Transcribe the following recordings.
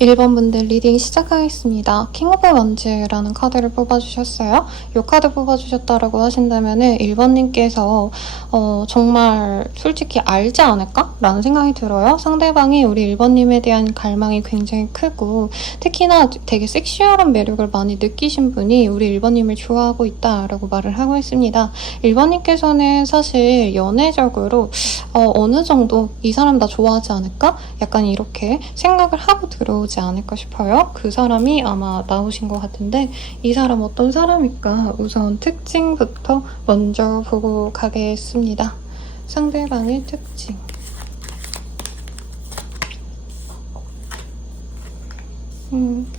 1번 분들 리딩 시작하겠습니다. 킹 오브 원즈라는 카드를 뽑아주셨어요. 이 카드 뽑아주셨다라고 하신다면은 1번님께서 정말 솔직히 알지 않을까? 라는 생각이 들어요. 상대방이 우리 1번님에 대한 갈망이 굉장히 크고 특히나 되게 섹시얼한 매력을 많이 느끼신 분이 우리 1번님을 좋아하고 있다라고 말을 하고 있습니다. 1번님께서는 사실 연애적으로 어느 정도 이 사람 나 좋아하지 않을까? 약간 이렇게 생각을 하고 들어오지 않을까 싶어요. 그 사람이 아마 나오신 것 같은데 이 사람 어떤 사람일까? 우선 특징부터 먼저 보고 가겠습니다. 상대방의 특징.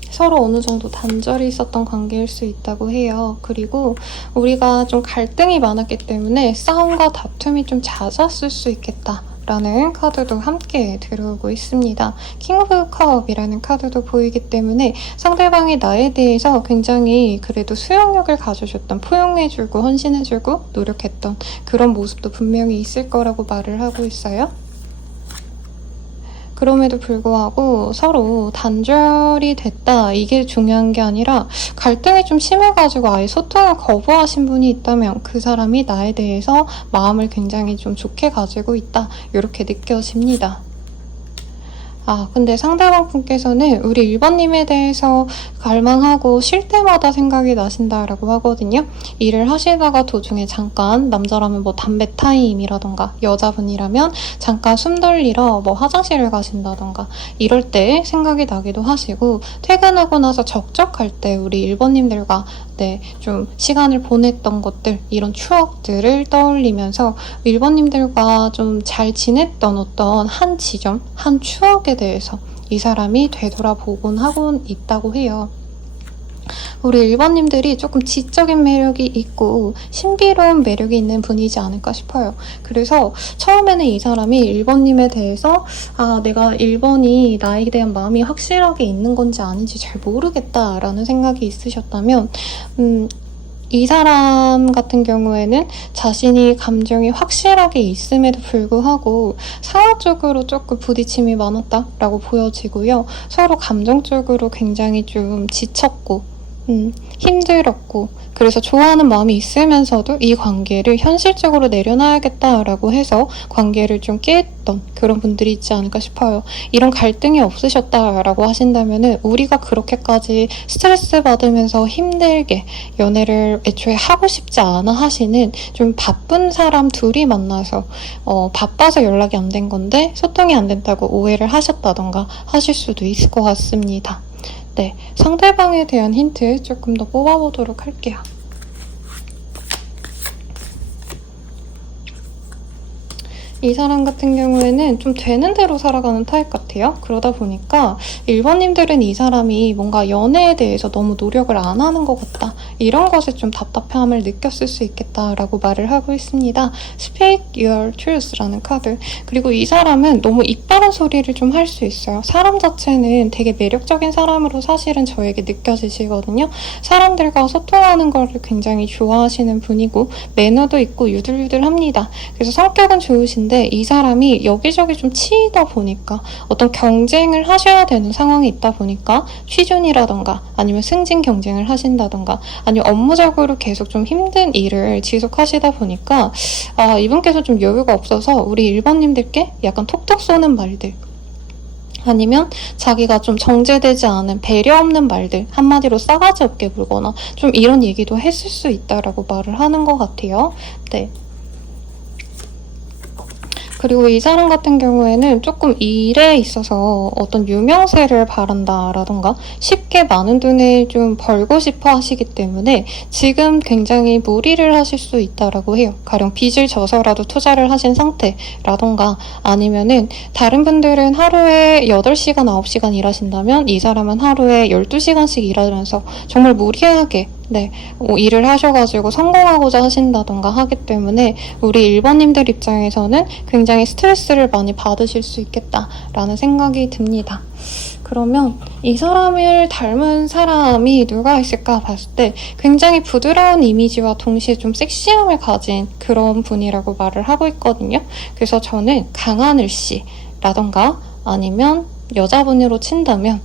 서로 어느 정도 단절이 있었던 관계일 수 있다고 해요. 그리고 우리가 좀 갈등이 많았기 때문에 싸움과 다툼이 좀 잦았을 수 있겠다. 라는 카드도 함께 들어오고 있습니다. 킹 오브 컵이라는 카드도 보이기 때문에 상대방이 나에 대해서 굉장히 그래도 수용력을 가져줬던, 포용해주고 헌신해주고 노력했던 그런 모습도 분명히 있을 거라고 말을 하고 있어요. 그럼에도 불구하고 서로 단절이 됐다, 이게 중요한 게 아니라 갈등이 좀 심해가지고 아예 소통을 거부하신 분이 있다면 그 사람이 나에 대해서 마음을 굉장히 좀 좋게 가지고 있다, 이렇게 느껴집니다. 근데 상대방 분께서는 우리 1번님에 대해서 갈망하고 쉴 때마다 생각이 나신다라고 하거든요. 일을 하시다가 도중에 잠깐, 남자라면 뭐 담배 타임이라던가 여자분이라면 잠깐 숨 돌리러 뭐 화장실을 가신다던가 이럴 때 생각이 나기도 하시고, 퇴근하고 나서 적적할 때 우리 1번님들과 좀 시간을 보냈던 것들, 이런 추억들을 떠올리면서 1번님들과 좀 잘 지냈던 어떤 한 지점, 한 추억에 대해서 이 사람이 되돌아보곤 하곤 있다고 해요. 우리 1번님들이 조금 지적인 매력이 있고 신비로운 매력이 있는 분이지 않을까 싶어요. 그래서 처음에는 이 사람이 1번님에 대해서 내가 1번이 나에 대한 마음이 확실하게 있는 건지 아닌지 잘 모르겠다라는 생각이 있으셨다면 이 사람 같은 경우에는 자신이 감정이 확실하게 있음에도 불구하고 상황적으로 조금 부딪힘이 많았다라고 보여지고요. 서로 감정적으로 굉장히 좀 지쳤고 힘들었고, 그래서 좋아하는 마음이 있으면서도 이 관계를 현실적으로 내려놔야겠다라고 해서 관계를 좀 깨했던 그런 분들이 있지 않을까 싶어요. 이런 갈등이 없으셨다라고 하신다면은 우리가 그렇게까지 스트레스 받으면서 힘들게 연애를 애초에 하고 싶지 않아 하시는 좀 바쁜 사람 둘이 만나서 바빠서 연락이 안 된 건데 소통이 안 된다고 오해를 하셨다던가 하실 수도 있을 것 같습니다. 상대방에 대한 힌트 조금 더 뽑아보도록 할게요. 이 사람 같은 경우에는 좀 되는 대로 살아가는 타입 같아요. 그러다 보니까 1번님들은 이 사람이 뭔가 연애에 대해서 너무 노력을 안 하는 것 같다, 이런 것에 좀 답답함을 느꼈을 수 있겠다라고 말을 하고 있습니다. Speak your truth라는 카드. 그리고 이 사람은 너무 입 바른 소리를 좀 할 수 있어요. 사람 자체는 되게 매력적인 사람으로 사실은 저에게 느껴지시거든요. 사람들과 소통하는 거를 굉장히 좋아하시는 분이고 매너도 있고 유들유들합니다. 그래서 성격은 좋으신데 이 사람이 여기저기 좀 치이다 보니까 어떤 경쟁을 하셔야 되는 상황이 있다 보니까 취준이라던가 아니면 승진 경쟁을 하신다던가 아니면 업무적으로 계속 좀 힘든 일을 지속하시다 보니까 이분께서 좀 여유가 없어서 우리 1번님들께 약간 톡톡 쏘는 말들, 아니면 자기가 좀 정제되지 않은 배려 없는 말들, 한마디로 싸가지 없게 굴거나 좀 이런 얘기도 했을 수 있다라고 말을 하는 것 같아요. 그리고 이 사람 같은 경우에는 조금 일에 있어서 어떤 유명세를 바란다라던가 쉽게 많은 돈을 좀 벌고 싶어 하시기 때문에 지금 굉장히 무리를 하실 수 있다라고 해요. 가령 빚을 져서라도 투자를 하신 상태라던가, 아니면은 다른 분들은 하루에 8시간, 9시간 일하신다면 이 사람은 하루에 12시간씩 일하면서 정말 무리하게 일을 하셔가지고 성공하고자 하신다던가 하기 때문에 우리 1번님들 입장에서는 굉장히 스트레스를 많이 받으실 수 있겠다라는 생각이 듭니다. 그러면 이 사람을 닮은 사람이 누가 있을까 봤을 때 굉장히 부드러운 이미지와 동시에 좀 섹시함을 가진 그런 분이라고 말을 하고 있거든요. 그래서 저는 강하늘 씨라던가 아니면 여자분으로 친다면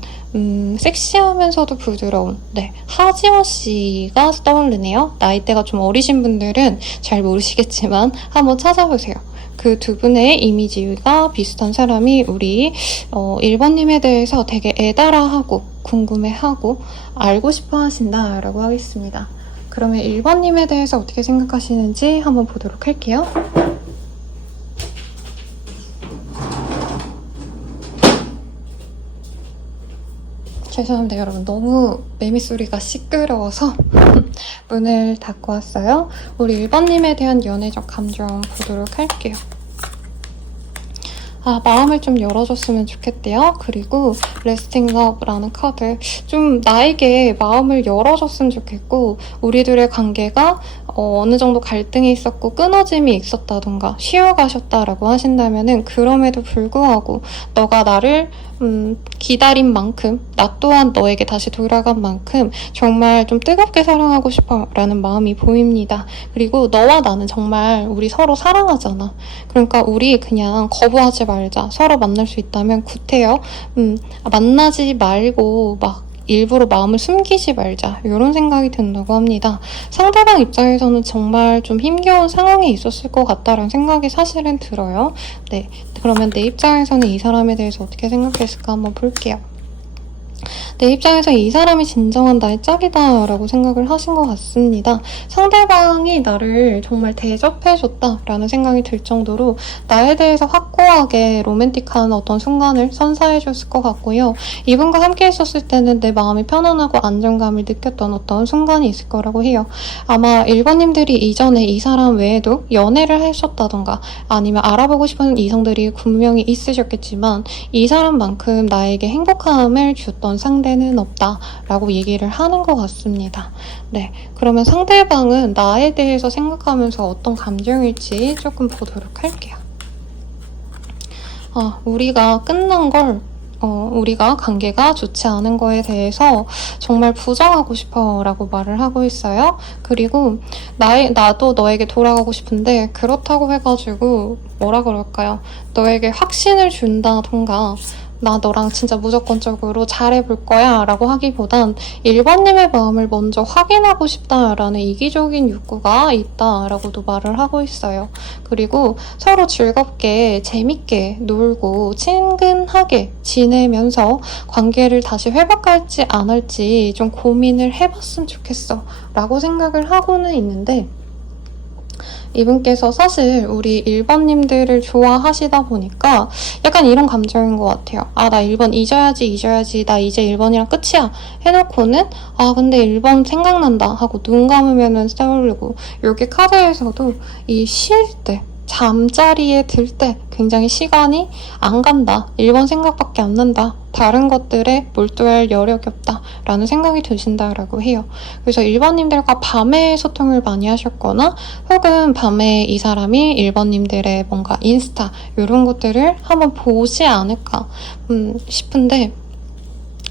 섹시하면서도 부드러운 하지원 씨가 떠오르네요. 나이대가 좀 어리신 분들은 잘 모르시겠지만 한번 찾아보세요. 그 두 분의 이미지가 비슷한 사람이 우리 1번님에 대해서 되게 애달아하고 궁금해하고 알고 싶어 하신다라고 하겠습니다. 그러면 1번님에 대해서 어떻게 생각하시는지 한번 보도록 할게요. 죄송합니다, 여러분. 너무 매미 소리가 시끄러워서 문을 닫고 왔어요. 우리 1번님에 대한 연애적 감정 보도록 할게요. 마음을 좀 열어줬으면 좋겠대요. 그리고 Resting Love라는 카드, 좀 나에게 마음을 열어줬으면 좋겠고, 우리들의 관계가 어느 정도 갈등이 있었고 끊어짐이 있었다던가 쉬어가셨다라고 하신다면은 그럼에도 불구하고 너가 나를 기다린 만큼, 나 또한 너에게 다시 돌아간 만큼 정말 좀 뜨겁게 사랑하고 싶어 라는 마음이 보입니다. 그리고 너와 나는 정말 우리 서로 사랑하잖아. 그러니까 우리 그냥 거부하지 말자. 서로 만날 수 있다면 굿해요. 만나지 말고 막 일부러 마음을 숨기지 말자, 이런 생각이 든다고 합니다. 상대방 입장에서는 정말 좀 힘겨운 상황이 있었을 것 같다라는 생각이 사실은 들어요. 네, 그러면 내 입장에서는 이 사람에 대해서 어떻게 생각했을까 한번 볼게요. 내 입장에서 이 사람이 진정한 나의 짝이다 라고 생각을 하신 것 같습니다. 상대방이 나를 정말 대접해줬다 라는 생각이 들 정도로 나에 대해서 확고하게 로맨틱한 어떤 순간을 선사해줬을 것 같고요. 이분과 함께 있었을 때는 내 마음이 편안하고 안정감을 느꼈던 어떤 순간이 있을 거라고 해요. 아마 1번님들이 이전에 이 사람 외에도 연애를 하셨다던가 아니면 알아보고 싶은 이성들이 분명히 있으셨겠지만 이 사람만큼 나에게 행복함을 줬던 상대는 없다라고 얘기를 하는 것 같습니다. 네, 그러면 상대방은 나에 대해서 생각하면서 어떤 감정일지 조금 보도록 할게요. 우리가 끝난 걸 우리가 관계가 좋지 않은 거에 대해서 정말 부정하고 싶어 라고 말을 하고 있어요. 그리고 나도 너에게 돌아가고 싶은데 그렇다고 해가지고 뭐라 그럴까요? 너에게 확신을 준다던가 나 너랑 진짜 무조건적으로 잘해볼 거야 라고 하기보단 1번님의 마음을 먼저 확인하고 싶다라는 이기적인 욕구가 있다라고도 말을 하고 있어요. 그리고 서로 즐겁게 재밌게 놀고 친근하게 지내면서 관계를 다시 회복할지 안 할지 좀 고민을 해봤으면 좋겠어 라고 생각을 하고는 있는데, 이분께서 사실 우리 1번님들을 좋아하시다 보니까 약간 이런 감정인 것 같아요. 나 1번 잊어야지, 나 이제 1번이랑 끝이야 해놓고는 근데 1번 생각난다 하고 눈 감으면은 떠오르고, 여기 카드에서도 이 쉴 때, 잠자리에 들 때 굉장히 시간이 안 간다, 1번 생각밖에 안 난다, 다른 것들에 몰두할 여력이 없다 라는 생각이 드신다라고 해요. 그래서 1번님들과 밤에 소통을 많이 하셨거나 혹은 밤에 이 사람이 1번님들의 뭔가 인스타 이런 것들을 한번 보지 않을까 싶은데,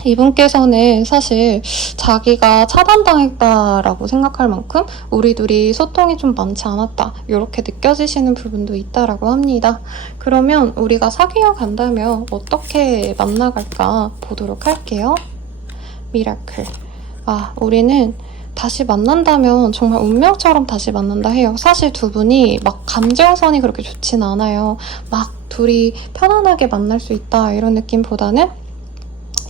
이분께서는 사실 자기가 차단당했다라고 생각할 만큼 우리 둘이 소통이 좀 많지 않았다, 이렇게 느껴지시는 부분도 있다라고 합니다. 그러면 우리가 사귀어 간다면 어떻게 만나갈까 보도록 할게요. 미라클. 우리는 다시 만난다면 정말 운명처럼 다시 만난다 해요. 사실 두 분이 막 감정선이 그렇게 좋진 않아요. 막 둘이 편안하게 만날 수 있다 이런 느낌보다는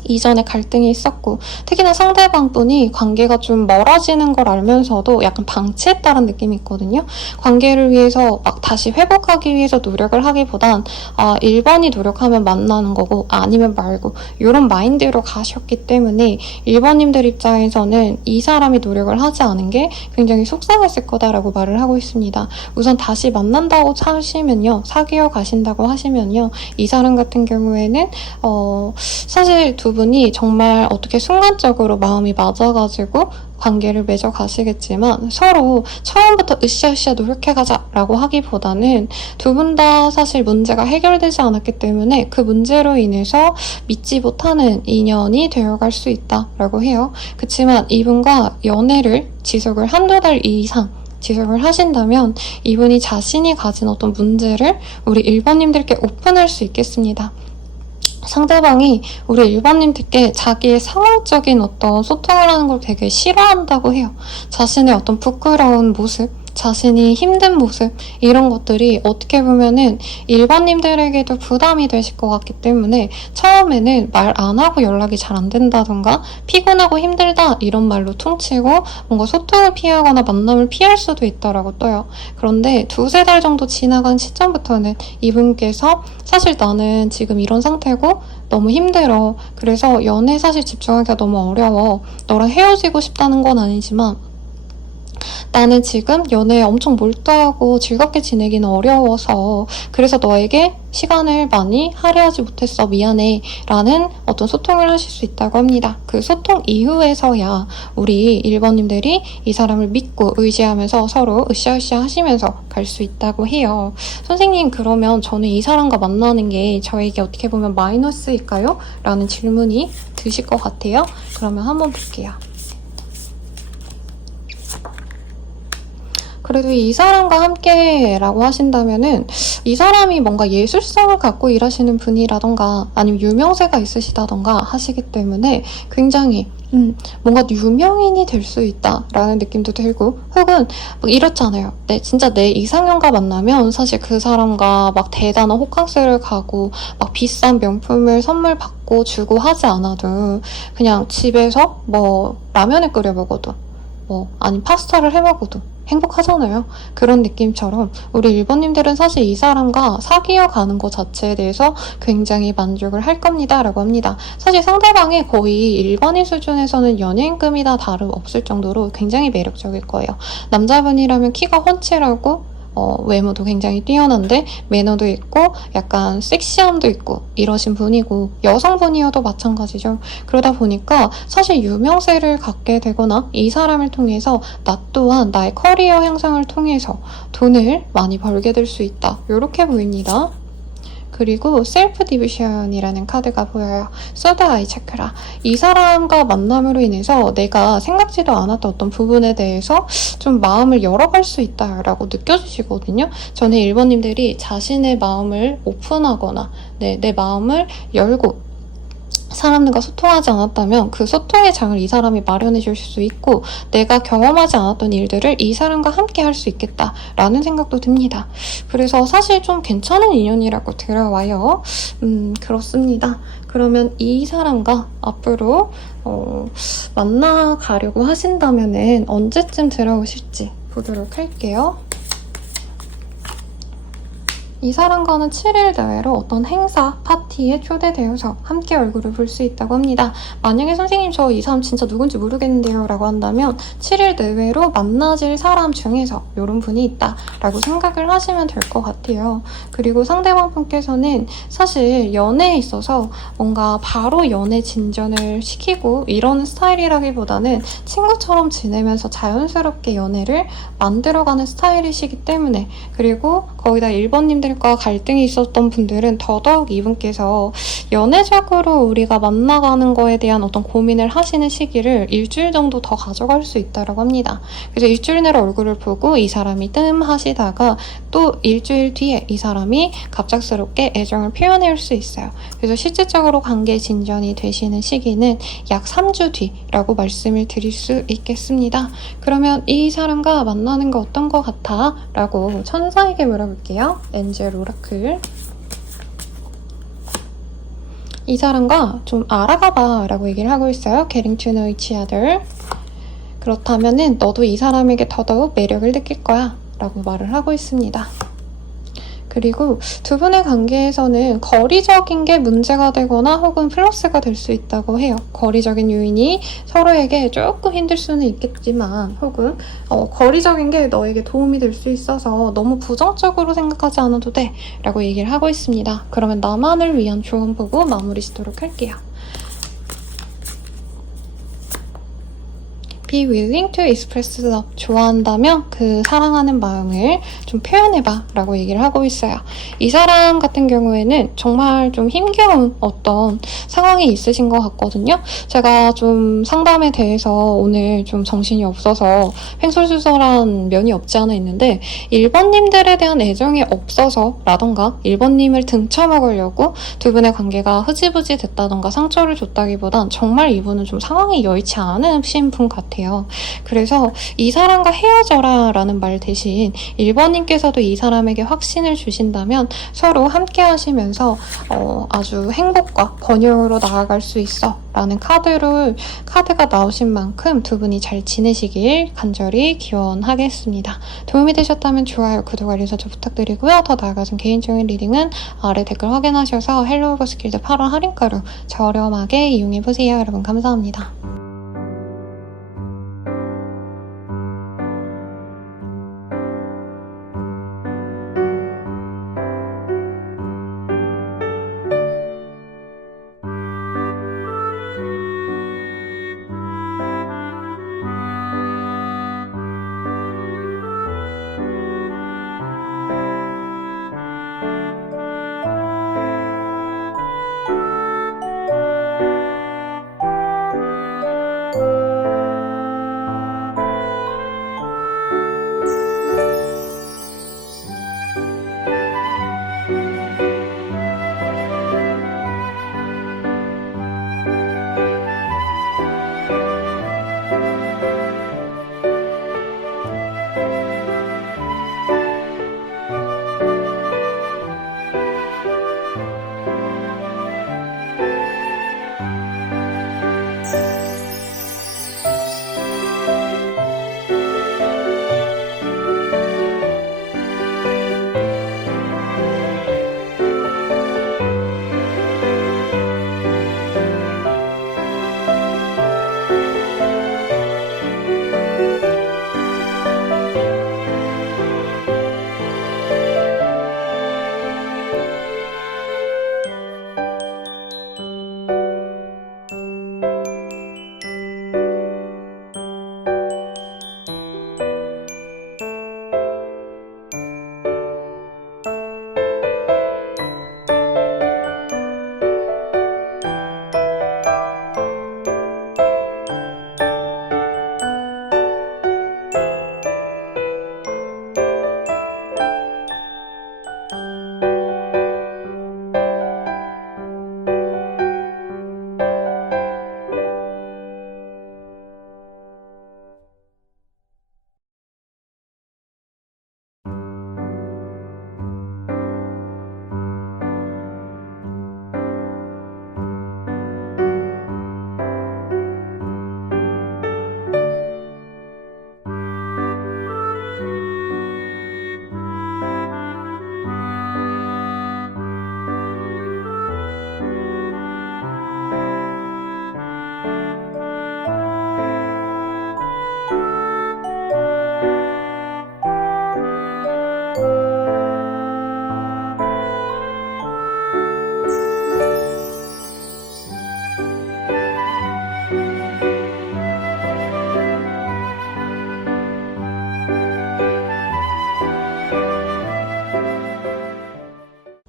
이전에 갈등이 있었고, 특히나 상대방 분이 관계가 좀 멀어지는 걸 알면서도 약간 방치했다는 느낌이 있거든요. 관계를 위해서 막 다시 회복하기 위해서 노력을 하기보단 1번이 노력하면 만나는 거고 아니면 말고 이런 마인드로 가셨기 때문에 1번님들 입장에서는 이 사람이 노력을 하지 않은 게 굉장히 속상했을 거다라고 말을 하고 있습니다. 우선 다시 만난다고 하시면요, 사귀어 가신다고 하시면요, 이 사람 같은 경우에는 사실 두 분이 정말 어떻게 순간적으로 마음이 맞아가지고 관계를 맺어 가시겠지만 서로 처음부터 으쌰으쌰 노력해가자 라고 하기보다는 두 분 다 사실 문제가 해결되지 않았기 때문에 그 문제로 인해서 믿지 못하는 인연이 되어갈 수 있다 라고 해요. 그치만 이분과 연애를 지속을 한두 달 이상 지속을 하신다면 이분이 자신이 가진 어떤 문제를 우리 1번님들께 오픈할 수 있겠습니다. 상대방이 우리 일반님들께 자기의 상황적인 어떤 소통을 하는 걸 되게 싫어한다고 해요. 자신의 어떤 부끄러운 모습, 자신이 힘든 모습, 이런 것들이 어떻게 보면은 일반님들에게도 부담이 되실 것 같기 때문에 처음에는 말 안 하고 연락이 잘 안 된다던가 피곤하고 힘들다 이런 말로 퉁치고 뭔가 소통을 피하거나 만남을 피할 수도 있다라고 떠요. 그런데 두세 달 정도 지나간 시점부터는 이분께서 사실 나는 지금 이런 상태고 너무 힘들어. 그래서 연애 사실 집중하기가 너무 어려워. 너랑 헤어지고 싶다는 건 아니지만 나는 지금 연애에 엄청 몰두하고 즐겁게 지내기는 어려워서 그래서 너에게 시간을 많이 할애하지 못했어. 미안해. 라는 어떤 소통을 하실 수 있다고 합니다. 그 소통 이후에서야 우리 1번님들이 이 사람을 믿고 의지하면서 서로 으쌰으쌰 하시면서 갈 수 있다고 해요. 선생님, 그러면 저는 이 사람과 만나는 게 저에게 어떻게 보면 마이너스일까요? 라는 질문이 드실 것 같아요. 그러면 한번 볼게요. 그래도 이 사람과 함께 라고 하신다면은 이 사람이 뭔가 예술성을 갖고 일하시는 분이라던가 아니면 유명세가 있으시다던가 하시기 때문에 굉장히 뭔가 유명인이 될 수 있다라는 느낌도 들고 혹은 뭐 이렇잖아요. 진짜 내 이상형과 만나면 사실 그 사람과 막 대단한 호캉스를 가고 막 비싼 명품을 선물 받고 주고 하지 않아도 그냥 집에서 뭐 라면을 끓여 먹어도 뭐 아니 파스타를 해 먹어도 행복하잖아요. 그런 느낌처럼 우리 1번님들은 사실 이 사람과 사귀어 가는 것 자체에 대해서 굉장히 만족을 할 겁니다 라고 합니다. 사실 상대방이 거의 일반인 수준에서는 연예인급이나 다름없을 정도로 굉장히 매력적일 거예요. 남자분이라면 키가 훤칠하고 외모도 굉장히 뛰어난데 매너도 있고 약간 섹시함도 있고 이러신 분이고 여성분이어도 마찬가지죠. 그러다 보니까 사실 유명세를 갖게 되거나 이 사람을 통해서 나 또한 나의 커리어 향상을 통해서 돈을 많이 벌게 될 수 있다. 이렇게 보입니다. 그리고 셀프 디비션이라는 카드가 보여요. 서드 아이 차크라. 이 사람과 만남으로 인해서 내가 생각지도 않았던 어떤 부분에 대해서 좀 마음을 열어갈 수 있다라고 느껴지시거든요. 저는 1번님들이 자신의 마음을 오픈하거나 내 마음을 열고 사람들과 소통하지 않았다면 그 소통의 장을 이 사람이 마련해 줄 수 있고 내가 경험하지 않았던 일들을 이 사람과 함께 할 수 있겠다라는 생각도 듭니다. 그래서 사실 좀 괜찮은 인연이라고 들어와요. 그렇습니다. 그러면 이 사람과 앞으로 만나가려고 하신다면은 언제쯤 들어오실지 보도록 할게요. 이 사람과는 7일 내외로 어떤 행사, 파티에 초대되어서 함께 얼굴을 볼 수 있다고 합니다. 만약에 선생님 저 이 사람 진짜 누군지 모르겠는데요 라고 한다면 7일 내외로 만나질 사람 중에서 이런 분이 있다 라고 생각을 하시면 될 것 같아요. 그리고 상대방 분께서는 사실 연애에 있어서 뭔가 바로 연애 진전을 시키고 이러는 스타일이라기보다는 친구처럼 지내면서 자연스럽게 연애를 만들어가는 스타일이시기 때문에 그리고 거기다 1번님들과 갈등이 있었던 분들은 더더욱 이분께서 연애적으로 우리가 만나가는 거에 대한 어떤 고민을 하시는 시기를 일주일 정도 더 가져갈 수 있다고 합니다. 그래서 일주일 내로 얼굴을 보고 이 사람이 하시다가 또 일주일 뒤에 이 사람이 갑작스럽게 애정을 표현할 수 있어요. 그래서 실질적으로 관계 진전이 되시는 시기는 약 3주 뒤라고 말씀을 드릴 수 있겠습니다. 그러면 이 사람과 만나는 거 어떤 거 같아? 라고 천사에게 물어볼게요. 엔젤 오라클. 이 사람과 좀 알아가봐 라고 얘기를 하고 있어요. Getting to know each other. 그렇다면은 너도 이 사람에게 더더욱 매력을 느낄 거야 라고 말을 하고 있습니다. 그리고 두 분의 관계에서는 거리적인 게 문제가 되거나 혹은 플러스가 될 수 있다고 해요. 거리적인 요인이 서로에게 조금 힘들 수는 있겠지만 혹은 거리적인 게 너에게 도움이 될 수 있어서 너무 부정적으로 생각하지 않아도 돼 라고 얘기를 하고 있습니다. 그러면 나만을 위한 조언 보고 마무리 짓도록 할게요. be willing to express love. 좋아한다면 그 사랑하는 마음을 좀 표현해봐 라고 얘기를 하고 있어요. 이 사람 같은 경우에는 정말 좀 힘겨운 어떤 상황이 있으신 것 같거든요. 제가 좀 상담에 대해서 오늘 좀 정신이 없어서 횡설수설한 면이 없지 않아 있는데 1번님들에 대한 애정이 없어서 라던가 1번님을 등쳐먹으려고 두 분의 관계가 흐지부지 됐다던가 상처를 줬다기보단 정말 이분은 좀 상황이 여의치 않으신 분 같아요. 그래서 이 사람과 헤어져라 라는 말 대신 1번님께서도 이 사람에게 확신을 주신다면 서로 함께 하시면서 아주 행복과 번영으로 나아갈 수 있어 라는 카드가 나오신 만큼 두 분이 잘 지내시길 간절히 기원하겠습니다. 도움이 되셨다면 좋아요, 구독, 알림 설정 부탁드리고요. 더 나아가서 개인적인 리딩은 아래 댓글 확인하셔서 헬로우버스길드 8월 할인가로 저렴하게 이용해보세요. 여러분 감사합니다.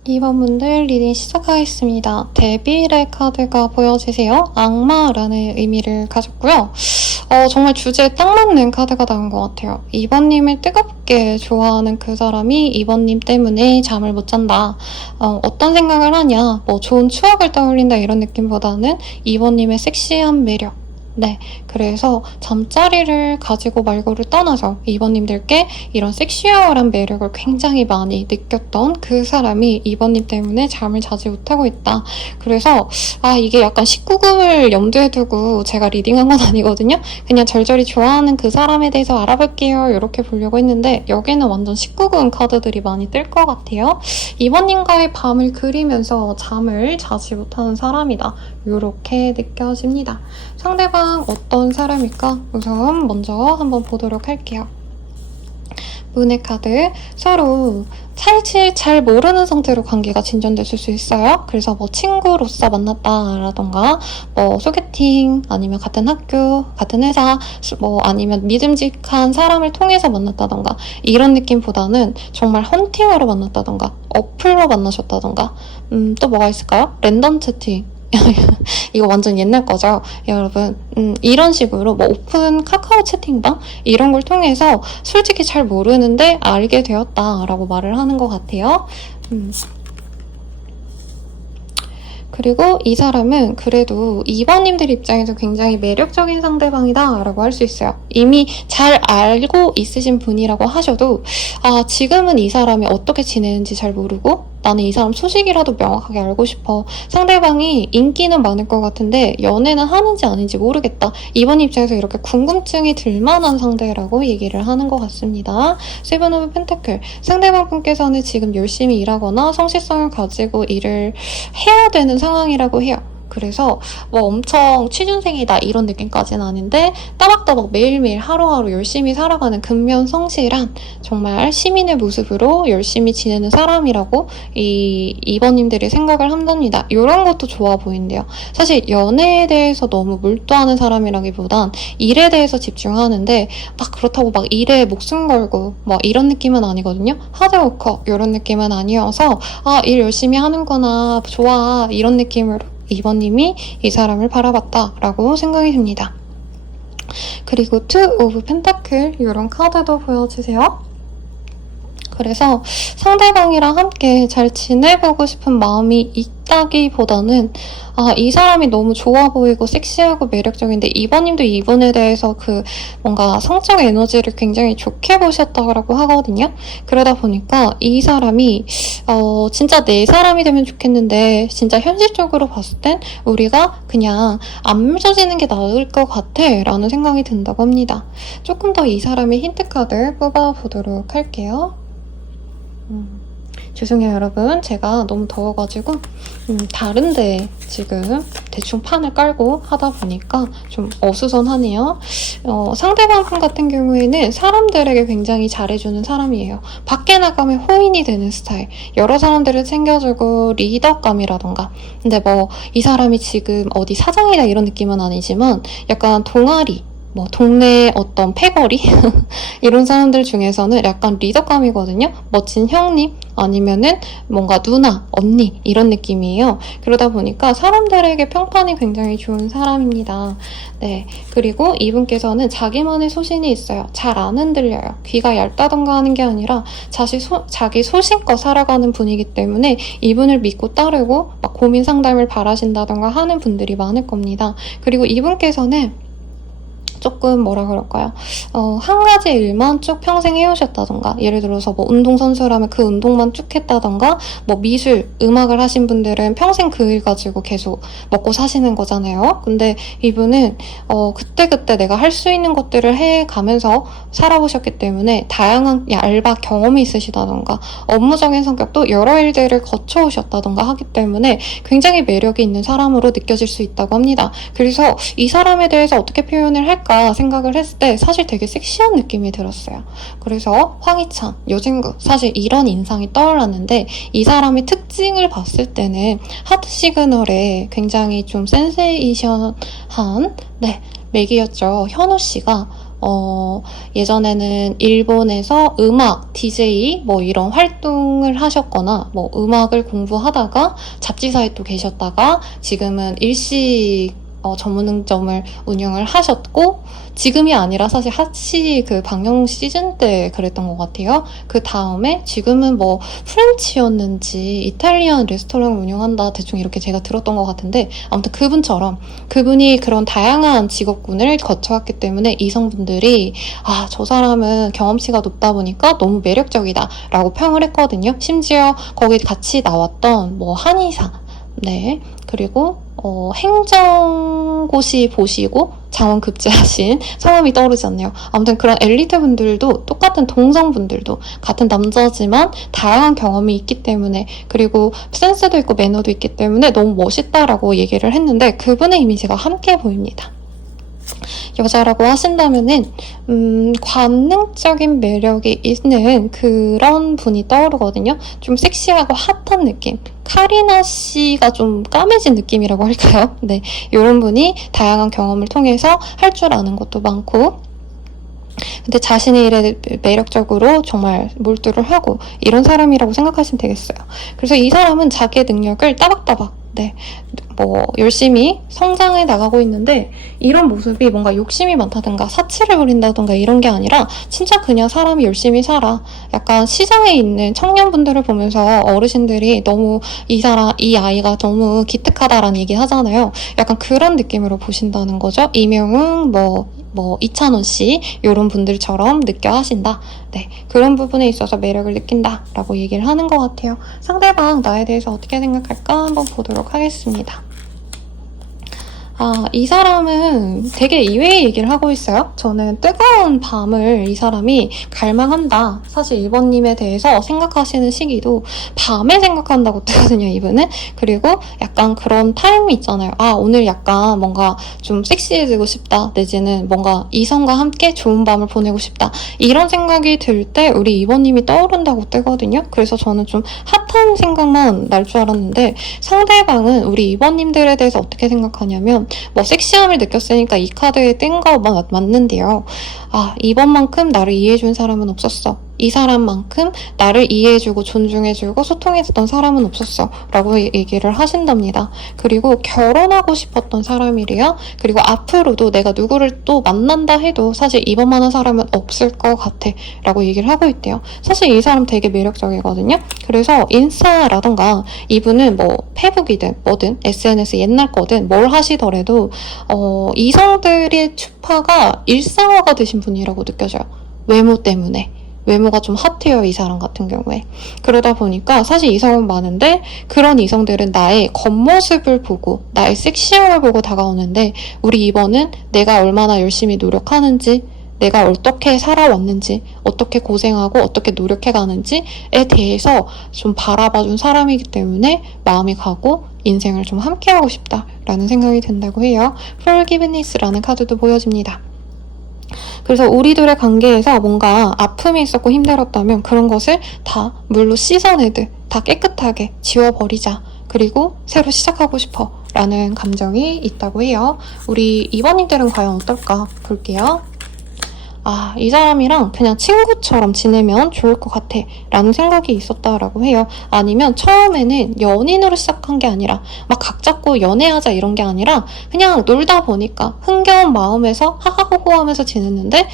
이번 분들 리딩 시작하겠습니다. 데빌의 카드가 보여지세요? 악마라는 의미를 가졌고요. 정말 주제에 딱 맞는 카드가 나온 것 같아요. 2번님을 뜨겁게 좋아하는 그 사람이 2번님 때문에 잠을 못 잔다. 어떤 생각을 하냐, 뭐 좋은 추억을 떠올린다 이런 느낌보다는 2번님의 섹시한 매력. 네, 그래서 잠자리를 가지고 말고를 떠나서 2번님들께 이런 섹슈얼한 매력을 굉장히 많이 느꼈던 그 사람이 2번님 때문에 잠을 자지 못하고 있다. 그래서 이게 약간 19금을 염두에 두고 제가 리딩한 건 아니거든요. 그냥 절절히 좋아하는 그 사람에 대해서 알아볼게요 이렇게 보려고 했는데 여기는 완전 19금 카드들이 많이 뜰 것 같아요. 2번님과의 밤을 그리면서 잠을 자지 못하는 사람이다. 이렇게 느껴집니다. 상대방 어떤 사람일까? 우선 먼저 한번 보도록 할게요. 문의 카드, 서로 사실 잘 모르는 상태로 관계가 진전됐을 수 있어요. 그래서 뭐 친구로서 만났다라던가 뭐 소개팅, 아니면 같은 학교, 같은 회사, 뭐 아니면 믿음직한 사람을 통해서 만났다던가 이런 느낌보다는 정말 헌팅으로 만났다던가 어플로 만나셨다던가 또 뭐가 있을까요? 랜덤 채팅. 이거 완전 옛날 거죠, 여러분. 이런 식으로 뭐 오픈 카카오 채팅방 이런 걸 통해서 솔직히 잘 모르는데 알게 되었다라고 말을 하는 것 같아요. 그리고 이 사람은 그래도 2번님들 입장에서 굉장히 매력적인 상대방이다 라고 할 수 있어요. 이미 잘 알고 있으신 분이라고 하셔도 지금은 이 사람이 어떻게 지내는지 잘 모르고 나는 이 사람 소식이라도 명확하게 알고 싶어. 상대방이 인기는 많을 것 같은데 연애는 하는지 아닌지 모르겠다. 2번 입장에서 이렇게 궁금증이 들만한 상대라고 얘기를 하는 것 같습니다. 세븐 오브 펜타클. 상대방 분께서는 지금 열심히 일하거나 성실성을 가지고 일을 해야 되는 상황이라고 해요. 그래서 뭐 엄청 취준생이다 이런 느낌까지는 아닌데 따박따박 매일매일 하루하루 열심히 살아가는 근면성실한 정말 시민의 모습으로 열심히 지내는 사람이라고 이 2번님들이 생각을 한답니다. 이런 것도 좋아 보인대요. 사실 연애에 대해서 너무 몰두하는 사람이라기보단 일에 대해서 집중하는데 막 그렇다고 막 일에 목숨 걸고 막 이런 느낌은 아니거든요. 하드워커 이런 느낌은 아니어서 일 열심히 하는구나 좋아 이런 느낌으로 2번님이 이 사람을 바라봤다라고 생각이 듭니다. 그리고 2 오브 펜타클 이런 카드도 보여주세요. 그래서 상대방이랑 함께 잘 지내보고 싶은 마음이 있다기보다는 이 사람이 너무 좋아 보이고 섹시하고 매력적인데 2번님도 이분에 대해서 그 뭔가 성적 에너지를 굉장히 좋게 보셨다고 하거든요. 그러다 보니까 이 사람이 진짜 내 사람이 되면 좋겠는데 진짜 현실적으로 봤을 땐 우리가 그냥 안 맺어지는 게 나을 것 같아 라는 생각이 든다고 합니다. 조금 더 이 사람의 힌트 카드 뽑아보도록 할게요. 죄송해요 여러분, 제가 너무 더워가지고 다른데 지금 대충 판을 깔고 하다 보니까 좀 어수선하네요. 상대방 분 같은 경우에는 사람들에게 굉장히 잘해주는 사람이에요. 밖에 나가면 호인이 되는 스타일, 여러 사람들을 챙겨주고 리더감이라던가. 근데 뭐 이 사람이 지금 어디 사장이다 이런 느낌은 아니지만 약간 동아리, 뭐 동네 어떤 패거리 이런 사람들 중에서는 약간 리더감이거든요. 멋진 형님 아니면은 뭔가 누나, 언니 이런 느낌이에요. 그러다 보니까 사람들에게 평판이 굉장히 좋은 사람입니다. 네, 그리고 이분께서는 자기만의 소신이 있어요. 잘 안 흔들려요. 귀가 얇다던가 하는 게 아니라 자기 소신껏 살아가는 분이기 때문에 이분을 믿고 따르고 막 고민 상담을 바라신다던가 하는 분들이 많을 겁니다. 그리고 이분께서는 조금 뭐라 그럴까요? 한 가지 일만 쭉 평생 해오셨다던가, 예를 들어서 뭐 운동선수라면 그 운동만 쭉 했다던가, 뭐 미술, 음악을 하신 분들은 평생 그 일 가지고 계속 먹고 사시는 거잖아요. 근데 이분은 그때그때 내가 할 수 있는 것들을 해가면서 살아보셨기 때문에 다양한 알바 경험이 있으시다던가 업무적인 성격도 여러 일들을 거쳐오셨다던가 하기 때문에 굉장히 매력이 있는 사람으로 느껴질 수 있다고 합니다. 그래서 이 사람에 대해서 어떻게 표현을 할까 생각을 했을 때 사실 되게 섹시한 느낌이 들었어요. 그래서 황희찬, 여진구 사실 이런 인상이 떠올랐는데 이 사람의 특징을 봤을 때는 하트 시그널에 굉장히 좀 센세이션한 맥이었죠. 현우 씨가 예전에는 일본에서 음악, DJ 뭐 이런 활동을 하셨거나 뭐 음악을 공부하다가 잡지사에 또 계셨다가 지금은 일식 전문점을 운영을 하셨고, 지금이 아니라 사실 핫시 그 방영 시즌 때 그랬던 것 같아요. 그 다음에 지금은 뭐 프렌치였는지 이탈리안 레스토랑을 운영한다 대충 이렇게 제가 들었던 것 같은데, 아무튼 그분처럼 그분이 그런 다양한 직업군을 거쳐왔기 때문에 이성분들이 저 사람은 경험치가 높다 보니까 너무 매력적이다 라고 평을 했거든요. 심지어 거기 같이 나왔던 뭐 한의사, 네, 그리고 행정고시 보시고 장원 급제하신 성함이 떠오르지 않네요. 아무튼 그런 엘리트 분들도 똑같은 동성분들도 같은 남자지만 다양한 경험이 있기 때문에, 그리고 센스도 있고 매너도 있기 때문에 너무 멋있다라고 얘기를 했는데 그분의 이미지가 함께 보입니다. 여자라고 하신다면은 관능적인 매력이 있는 그런 분이 떠오르거든요. 좀 섹시하고 핫한 느낌. 카리나 씨가 좀 까매진 느낌이라고 할까요? 네, 이런 분이 다양한 경험을 통해서 할 줄 아는 것도 많고, 근데 자신의 일에 매력적으로 정말 몰두를 하고 이런 사람이라고 생각하시면 되겠어요. 그래서 이 사람은 자기의 능력을 따박따박 열심히 성장해 나가고 있는데, 이런 모습이 뭔가 욕심이 많다든가 사치를 부린다든가 이런 게 아니라 진짜 그냥 사람이 열심히 살아. 약간 시장에 있는 청년분들을 보면서 어르신들이 너무 이 아이가 너무 기특하다라는 얘기 하잖아요. 약간 그런 느낌으로 보신다는 거죠. 이명웅, 이찬원 씨, 이런 분들처럼 느껴 하신다. 네, 그런 부분에 있어서 매력을 느낀다 라고 얘기를 하는 것 같아요. 상대방 나에 대해서 어떻게 생각할까 한번 보도록 하겠습니다. 이 사람은 되게 의외의 얘기를 하고 있어요. 저는 뜨거운 밤을 이 사람이 갈망한다. 사실 1번님에 대해서 생각하시는 시기도 밤에 생각한다고 뜨거든요, 이분은. 그리고 약간 그런 타임이 있잖아요. 오늘 약간 뭔가 좀 섹시해지고 싶다. 내지는 뭔가 이성과 함께 좋은 밤을 보내고 싶다. 이런 생각이 들 때 우리 2번님이 떠오른다고 뜨거든요. 그래서 저는 좀 핫한 생각만 날 줄 알았는데, 상대방은 우리 2번님들에 대해서 어떻게 생각하냐면, 섹시함을 느꼈으니까 이 카드에 뜬 거 맞는데요. 이번만큼 나를 이해해준 사람은 없었어. 이 사람만큼 나를 이해해주고 존중해주고 소통해줬던 사람은 없었어. 라고 얘기를 하신답니다. 그리고 결혼하고 싶었던 사람이래요. 그리고 앞으로도 내가 누구를 또 만난다 해도 사실 이번만한 사람은 없을 것 같아. 라고 얘기를 하고 있대요. 사실 이 사람 되게 매력적이거든요. 그래서 인스타라던가 이분은 페북이든 뭐든 SNS 옛날 거든 뭘 하시더라도 이성들의 추파가 일상화가 되신 분이라고 느껴져요. 외모 때문에. 외모가 좀 핫해요, 이 사람 같은 경우에. 그러다 보니까 사실 이성은 많은데, 그런 이성들은 나의 겉모습을 보고 나의 섹시함을 보고 다가오는데, 우리 2번은 내가 얼마나 열심히 노력하는지, 내가 어떻게 살아왔는지, 어떻게 고생하고 어떻게 노력해가는지에 대해서 좀 바라봐준 사람이기 때문에 마음이 가고 인생을 좀 함께하고 싶다라는 생각이 든다고 해요. Forgiveness라는 카드도 보여집니다. 그래서 우리들의 관계에서 뭔가 아픔이 있었고 힘들었다면 그런 것을 다 물로 씻어내듯 다 깨끗하게 지워버리자. 그리고 새로 시작하고 싶어 라는 감정이 있다고 해요. 우리 2번님들은 과연 어떨까 볼게요. 이 사람이랑 그냥 친구처럼 지내면 좋을 것 같아 라는 생각이 있었다라고 해요. 아니면 처음에는 연인으로 시작한 게 아니라 막 각 잡고 연애하자 이런 게 아니라 그냥 놀다 보니까 흥겨운 마음에서 하하호호 하면서 지냈는데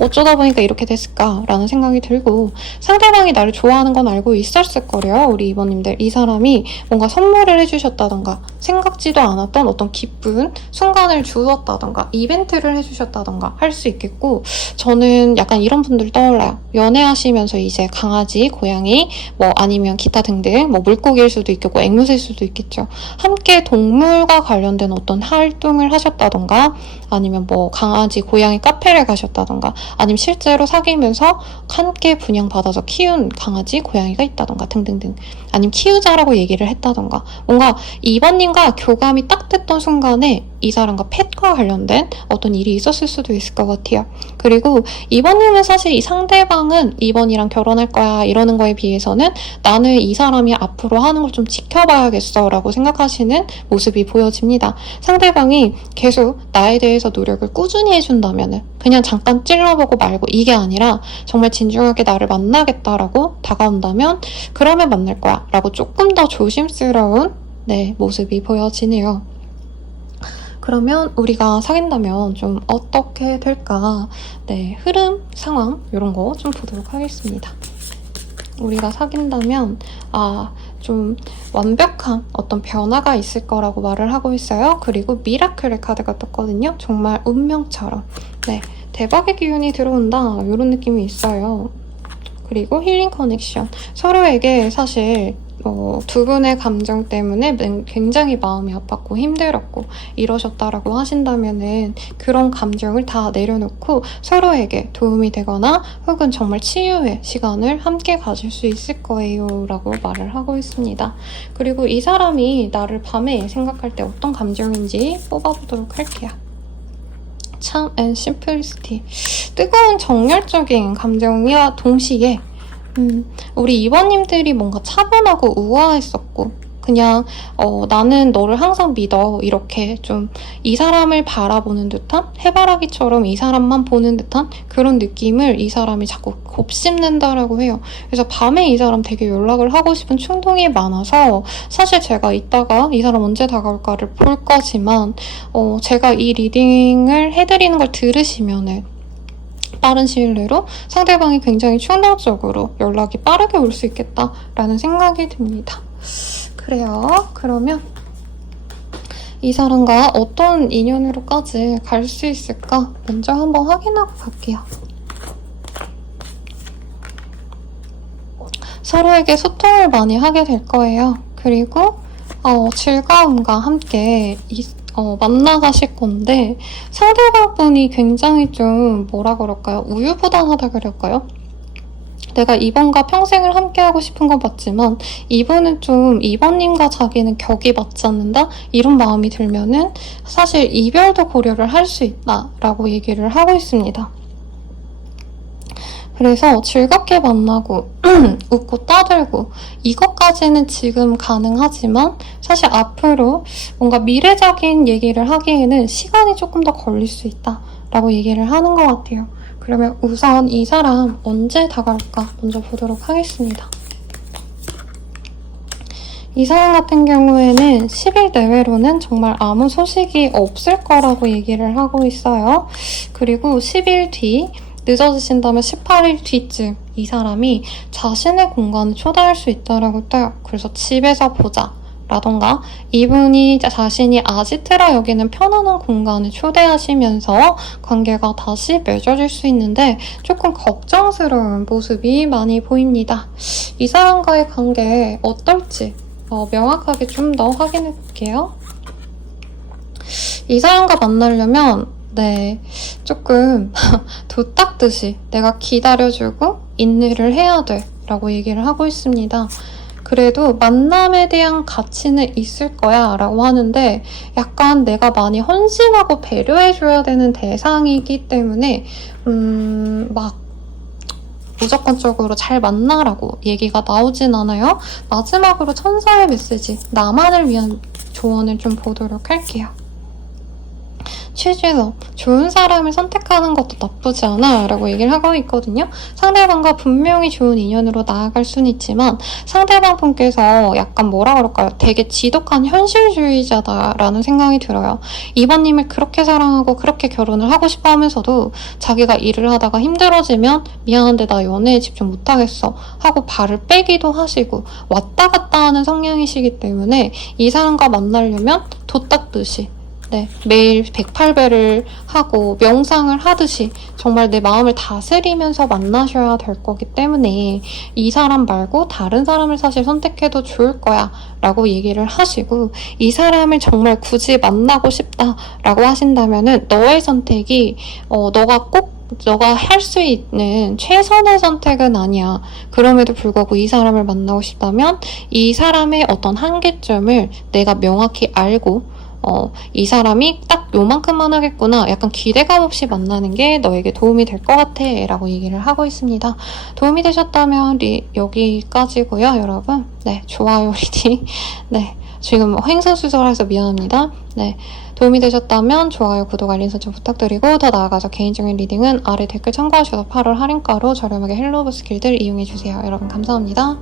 어쩌다 보니까 이렇게 됐을까 라는 생각이 들고, 상대방이 나를 좋아하는 건 알고 있었을 거래요. 우리 2번님들. 이 사람이 뭔가 선물을 해주셨다던가 생각지도 않았던 어떤 기쁜 순간을 주었다던가 이벤트를 해주셨다던가 할 수 있겠고, 저는 약간 이런 분들 떠올라요. 연애하시면서 이제 강아지, 고양이, 아니면 기타 등등, 물고기일 수도 있겠고, 앵무새일 수도 있겠죠. 함께 동물과 관련된 어떤 활동을 하셨다던가, 아니면 강아지, 고양이 카페를 가셨다던가, 아니면 실제로 사귀면서 함께 분양받아서 키운 강아지, 고양이가 있다던가, 등등등. 아니면 키우자라고 얘기를 했다던가, 뭔가 2번님과 교감이 딱 됐던 순간에 이 사람과 펫과 관련된 어떤 일이 있었을 수도 있을 것 같아요. 그리고 2번님은 사실 이 상대방은 2번이랑 결혼할 거야 이러는 거에 비해서는 나는 이 사람이 앞으로 하는 걸 좀 지켜봐야겠어 라고 생각하시는 모습이 보여집니다. 상대방이 계속 나에 대해서 노력을 꾸준히 해준다면 그냥 잠깐 찔러보고 말고 이게 아니라 정말 진중하게 나를 만나겠다라고 다가온다면 그러면 만날 거야 라고 조금 더 조심스러운 모습이 보여지네요. 그러면 우리가 사귄다면 좀 어떻게 될까? 흐름, 상황 이런 거 좀 보도록 하겠습니다. 우리가 사귄다면 좀 완벽한 어떤 변화가 있을 거라고 말을 하고 있어요. 그리고 미라클의 카드가 떴거든요. 정말 운명처럼 대박의 기운이 들어온다 이런 느낌이 있어요. 그리고 힐링 커넥션, 서로에게 사실 두 분의 감정 때문에 굉장히 마음이 아팠고 힘들었고 이러셨다라고 하신다면은 그런 감정을 다 내려놓고 서로에게 도움이 되거나 혹은 정말 치유의 시간을 함께 가질 수 있을 거예요 라고 말을 하고 있습니다. 그리고 이 사람이 나를 밤에 생각할 때 어떤 감정인지 뽑아보도록 할게요. 참 and simplicity. 뜨거운 정열적인 감정이와 동시에 우리 이번님들이 뭔가 차분하고 우아했었고 그냥 나는 너를 항상 믿어 이렇게 좀 이 사람을 바라보는 듯한 해바라기처럼 이 사람만 보는 듯한 그런 느낌을 이 사람이 자꾸 곱씹는다라고 해요. 그래서 밤에 이 사람 되게 연락을 하고 싶은 충동이 많아서 사실 제가 이따가 이 사람 언제 다가올까를 볼 거지만 제가 이 리딩을 해드리는 걸 들으시면은 빠른 시일 내로 상대방이 굉장히 충동적으로 연락이 빠르게 올 수 있겠다라는 생각이 듭니다. 그래요. 그러면 이 사람과 어떤 인연으로까지 갈 수 있을까 먼저 한번 확인하고 갈게요. 서로에게 소통을 많이 하게 될 거예요. 그리고 즐거움과 함께 만나가실 건데 상대방 분이 굉장히 좀 뭐라 그럴까요? 우유부단하다 그럴까요? 내가 이번과 평생을 함께하고 싶은 건 맞지만 이번은 좀 이번님과 자기는 격이 맞지 않는다? 이런 마음이 들면은 사실 이별도 고려를 할 수 있다라고 얘기를 하고 있습니다. 그래서 즐겁게 만나고 웃고 떠들고 이것까지는 지금 가능하지만 사실 앞으로 뭔가 미래적인 얘기를 하기에는 시간이 조금 더 걸릴 수 있다라고 얘기를 하는 것 같아요. 그러면 우선 이 사람 언제 다가올까 먼저 보도록 하겠습니다. 이 사람 같은 경우에는 10일 내외로는 정말 아무 소식이 없을 거라고 얘기를 하고 있어요. 그리고 10일 뒤 늦어지신다면 18일 뒤쯤 이 사람이 자신의 공간을 초대할 수 있다라고 떠요. 그래서 집에서 보자 라던가 이분이 자신이 아지트라 여기는 편안한 공간을 초대하시면서 관계가 다시 맺어질 수 있는데 조금 걱정스러운 모습이 많이 보입니다. 이 사람과의 관계 어떨지 명확하게 좀 더 확인해 볼게요. 이 사람과 만나려면 조금 도 닦듯이 내가 기다려주고 인내를 해야 돼 라고 얘기를 하고 있습니다. 그래도 만남에 대한 가치는 있을 거야 라고 하는데 약간 내가 많이 헌신하고 배려해줘야 되는 대상이기 때문에 막 무조건적으로 잘 만나라고 얘기가 나오진 않아요. 마지막으로 천사의 메시지, 나만을 위한 조언을 좀 보도록 할게요. 취지로 좋은 사람을 선택하는 것도 나쁘지 않아 라고 얘기를 하고 있거든요. 상대방과 분명히 좋은 인연으로 나아갈 수는 있지만 상대방 분께서 약간 뭐라 그럴까요? 되게 지독한 현실주의자다라는 생각이 들어요. 이번님을 그렇게 사랑하고 그렇게 결혼을 하고 싶어 하면서도 자기가 일을 하다가 힘들어지면 미안한데 나 연애에 집중 못하겠어 하고 발을 빼기도 하시고 왔다 갔다 하는 성향이시기 때문에 이 사람과 만나려면 도 닦듯이 매일 108배를 하고 명상을 하듯이 정말 내 마음을 다스리면서 만나셔야 될 거기 때문에 이 사람 말고 다른 사람을 사실 선택해도 좋을 거야 라고 얘기를 하시고 이 사람을 정말 굳이 만나고 싶다 라고 하신다면은 너의 선택이 너가 할 수 있는 최선의 선택은 아니야. 그럼에도 불구하고 이 사람을 만나고 싶다면 이 사람의 어떤 한계점을 내가 명확히 알고 이 사람이 딱 요만큼만 하겠구나 약간 기대감 없이 만나는 게 너에게 도움이 될 것 같아 라고 얘기를 하고 있습니다. 도움이 되셨다면 여기까지고요 여러분. 좋아요 리딩 지금 횡설수설해서 미안합니다. 도움이 되셨다면 좋아요, 구독, 알림 설정 부탁드리고 더 나아가서 개인적인 리딩은 아래 댓글 참고하셔서 8월 할인가로 저렴하게 헬로우 스킬들 이용해주세요. 여러분 감사합니다.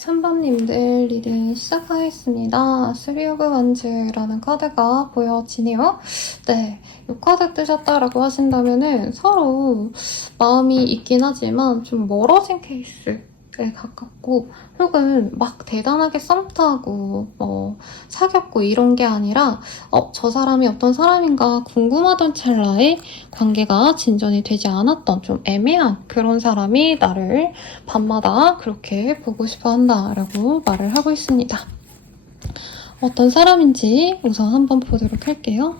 3번님들 리딩 시작하겠습니다. 3 오브 원즈라는 카드가 보여지네요. 네, 이 카드 뜨셨다라고 하신다면은 서로 마음이 있긴 하지만 좀 멀어진 케이스에 가깝고, 혹은 막 대단하게 썸 타고 사귀었고 이런 게 아니라 저 사람이 어떤 사람인가 궁금하던 찰나에 관계가 진전이 되지 않았던 좀 애매한 그런 사람이 나를 밤마다 그렇게 보고 싶어 한다라고 말을 하고 있습니다. 어떤 사람인지 우선 한번 보도록 할게요.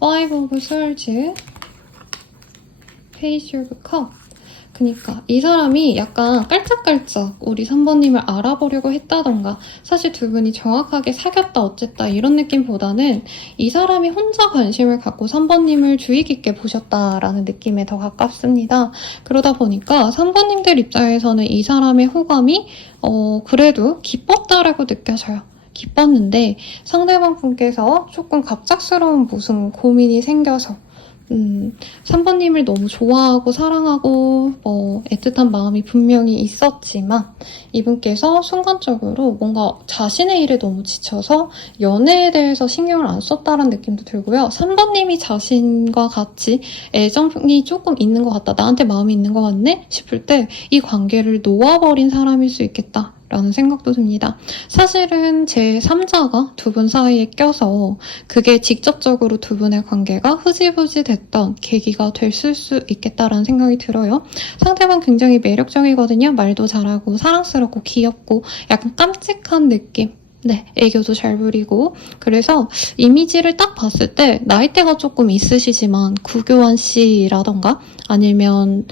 5 of Swords, Page of Cups. 그니까 이 사람이 약간 깔짝깔짝 우리 3번님을 알아보려고 했다던가, 사실 두 분이 정확하게 사귀었다 어쨌다 이런 느낌보다는 이 사람이 혼자 관심을 갖고 3번님을 주의 깊게 보셨다라는 느낌에 더 가깝습니다. 그러다 보니까 3번님들 입장에서는 이 사람의 호감이 그래도 기뻤다라고 느껴져요. 기뻤는데 상대방 분께서 조금 갑작스러운 무슨 고민이 생겨서 3번님을 너무 좋아하고 사랑하고 애틋한 마음이 분명히 있었지만 이분께서 순간적으로 뭔가 자신의 일에 너무 지쳐서 연애에 대해서 신경을 안 썼다는 느낌도 들고요. 3번님이 자신과 같이 애정이 조금 있는 것 같다, 나한테 마음이 있는 것 같네 싶을 때 이 관계를 놓아버린 사람일 수 있겠다 라는 생각도 듭니다. 사실은 제 3자가 두 분 사이에 껴서 그게 직접적으로 두 분의 관계가 흐지부지 됐던 계기가 됐을 수 있겠다라는 생각이 들어요. 상대방 굉장히 매력적이거든요. 말도 잘하고 사랑스럽고 귀엽고 약간 깜찍한 느낌. 네, 애교도 잘 부리고. 그래서 이미지를 딱 봤을 때 나이대가 조금 있으시지만 구교환 씨라던가 아니면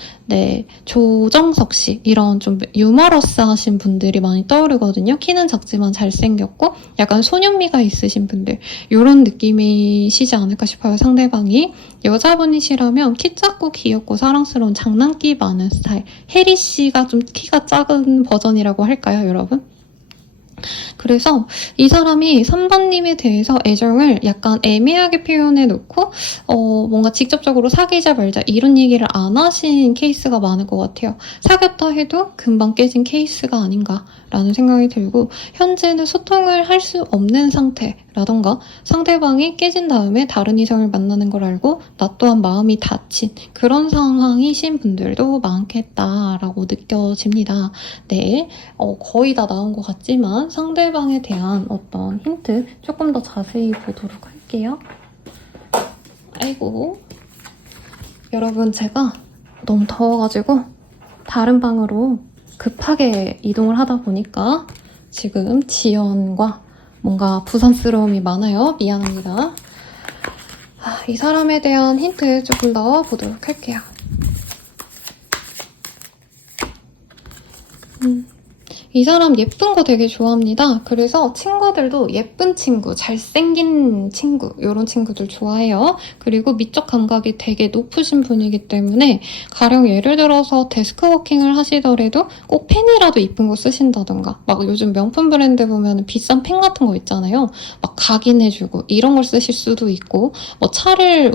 조정석 씨, 이런 좀 유머러스하신 분들이 많이 떠오르거든요. 키는 작지만 잘생겼고 약간 소년미가 있으신 분들, 이런 느낌이시지 않을까 싶어요. 상대방이 여자분이시라면 키 작고 귀엽고 사랑스러운 장난기 많은 스타일, 혜리 씨가 좀 키가 작은 버전이라고 할까요, 여러분? 그래서 이 사람이 3번님에 대해서 애정을 약간 애매하게 표현해 놓고 뭔가 직접적으로 사귀자 말자 이런 얘기를 안 하신 케이스가 많을 것 같아요. 사귀었다 해도 금방 깨진 케이스가 아닌가라는 생각이 들고, 현재는 소통을 할 수 없는 상태라던가 상대방이 깨진 다음에 다른 이성을 만나는 걸 알고 나 또한 마음이 다친 그런 상황이신 분들도 많겠다라고 느껴집니다. 네, 거의 다 나온 것 같지만 상대방에 대한 어떤 힌트 조금 더 자세히 보도록 할게요. 아이고, 여러분, 제가 너무 더워가지고 다른 방으로 급하게 이동을 하다 보니까 지금 지연과 뭔가 부산스러움이 많아요. 미안합니다. 이 사람에 대한 힌트 조금 더 보도록 할게요. 이 사람 예쁜 거 되게 좋아합니다. 그래서 친구들도 예쁜 친구, 잘생긴 친구, 이런 친구들 좋아해요. 그리고 미적 감각이 되게 높으신 분이기 때문에 가령 예를 들어서 데스크워킹을 하시더라도 꼭 펜이라도 이쁜 거 쓰신다던가, 막 요즘 명품 브랜드 보면 비싼 펜 같은 거 있잖아요. 막 각인해주고 이런 걸 쓰실 수도 있고, 뭐 차를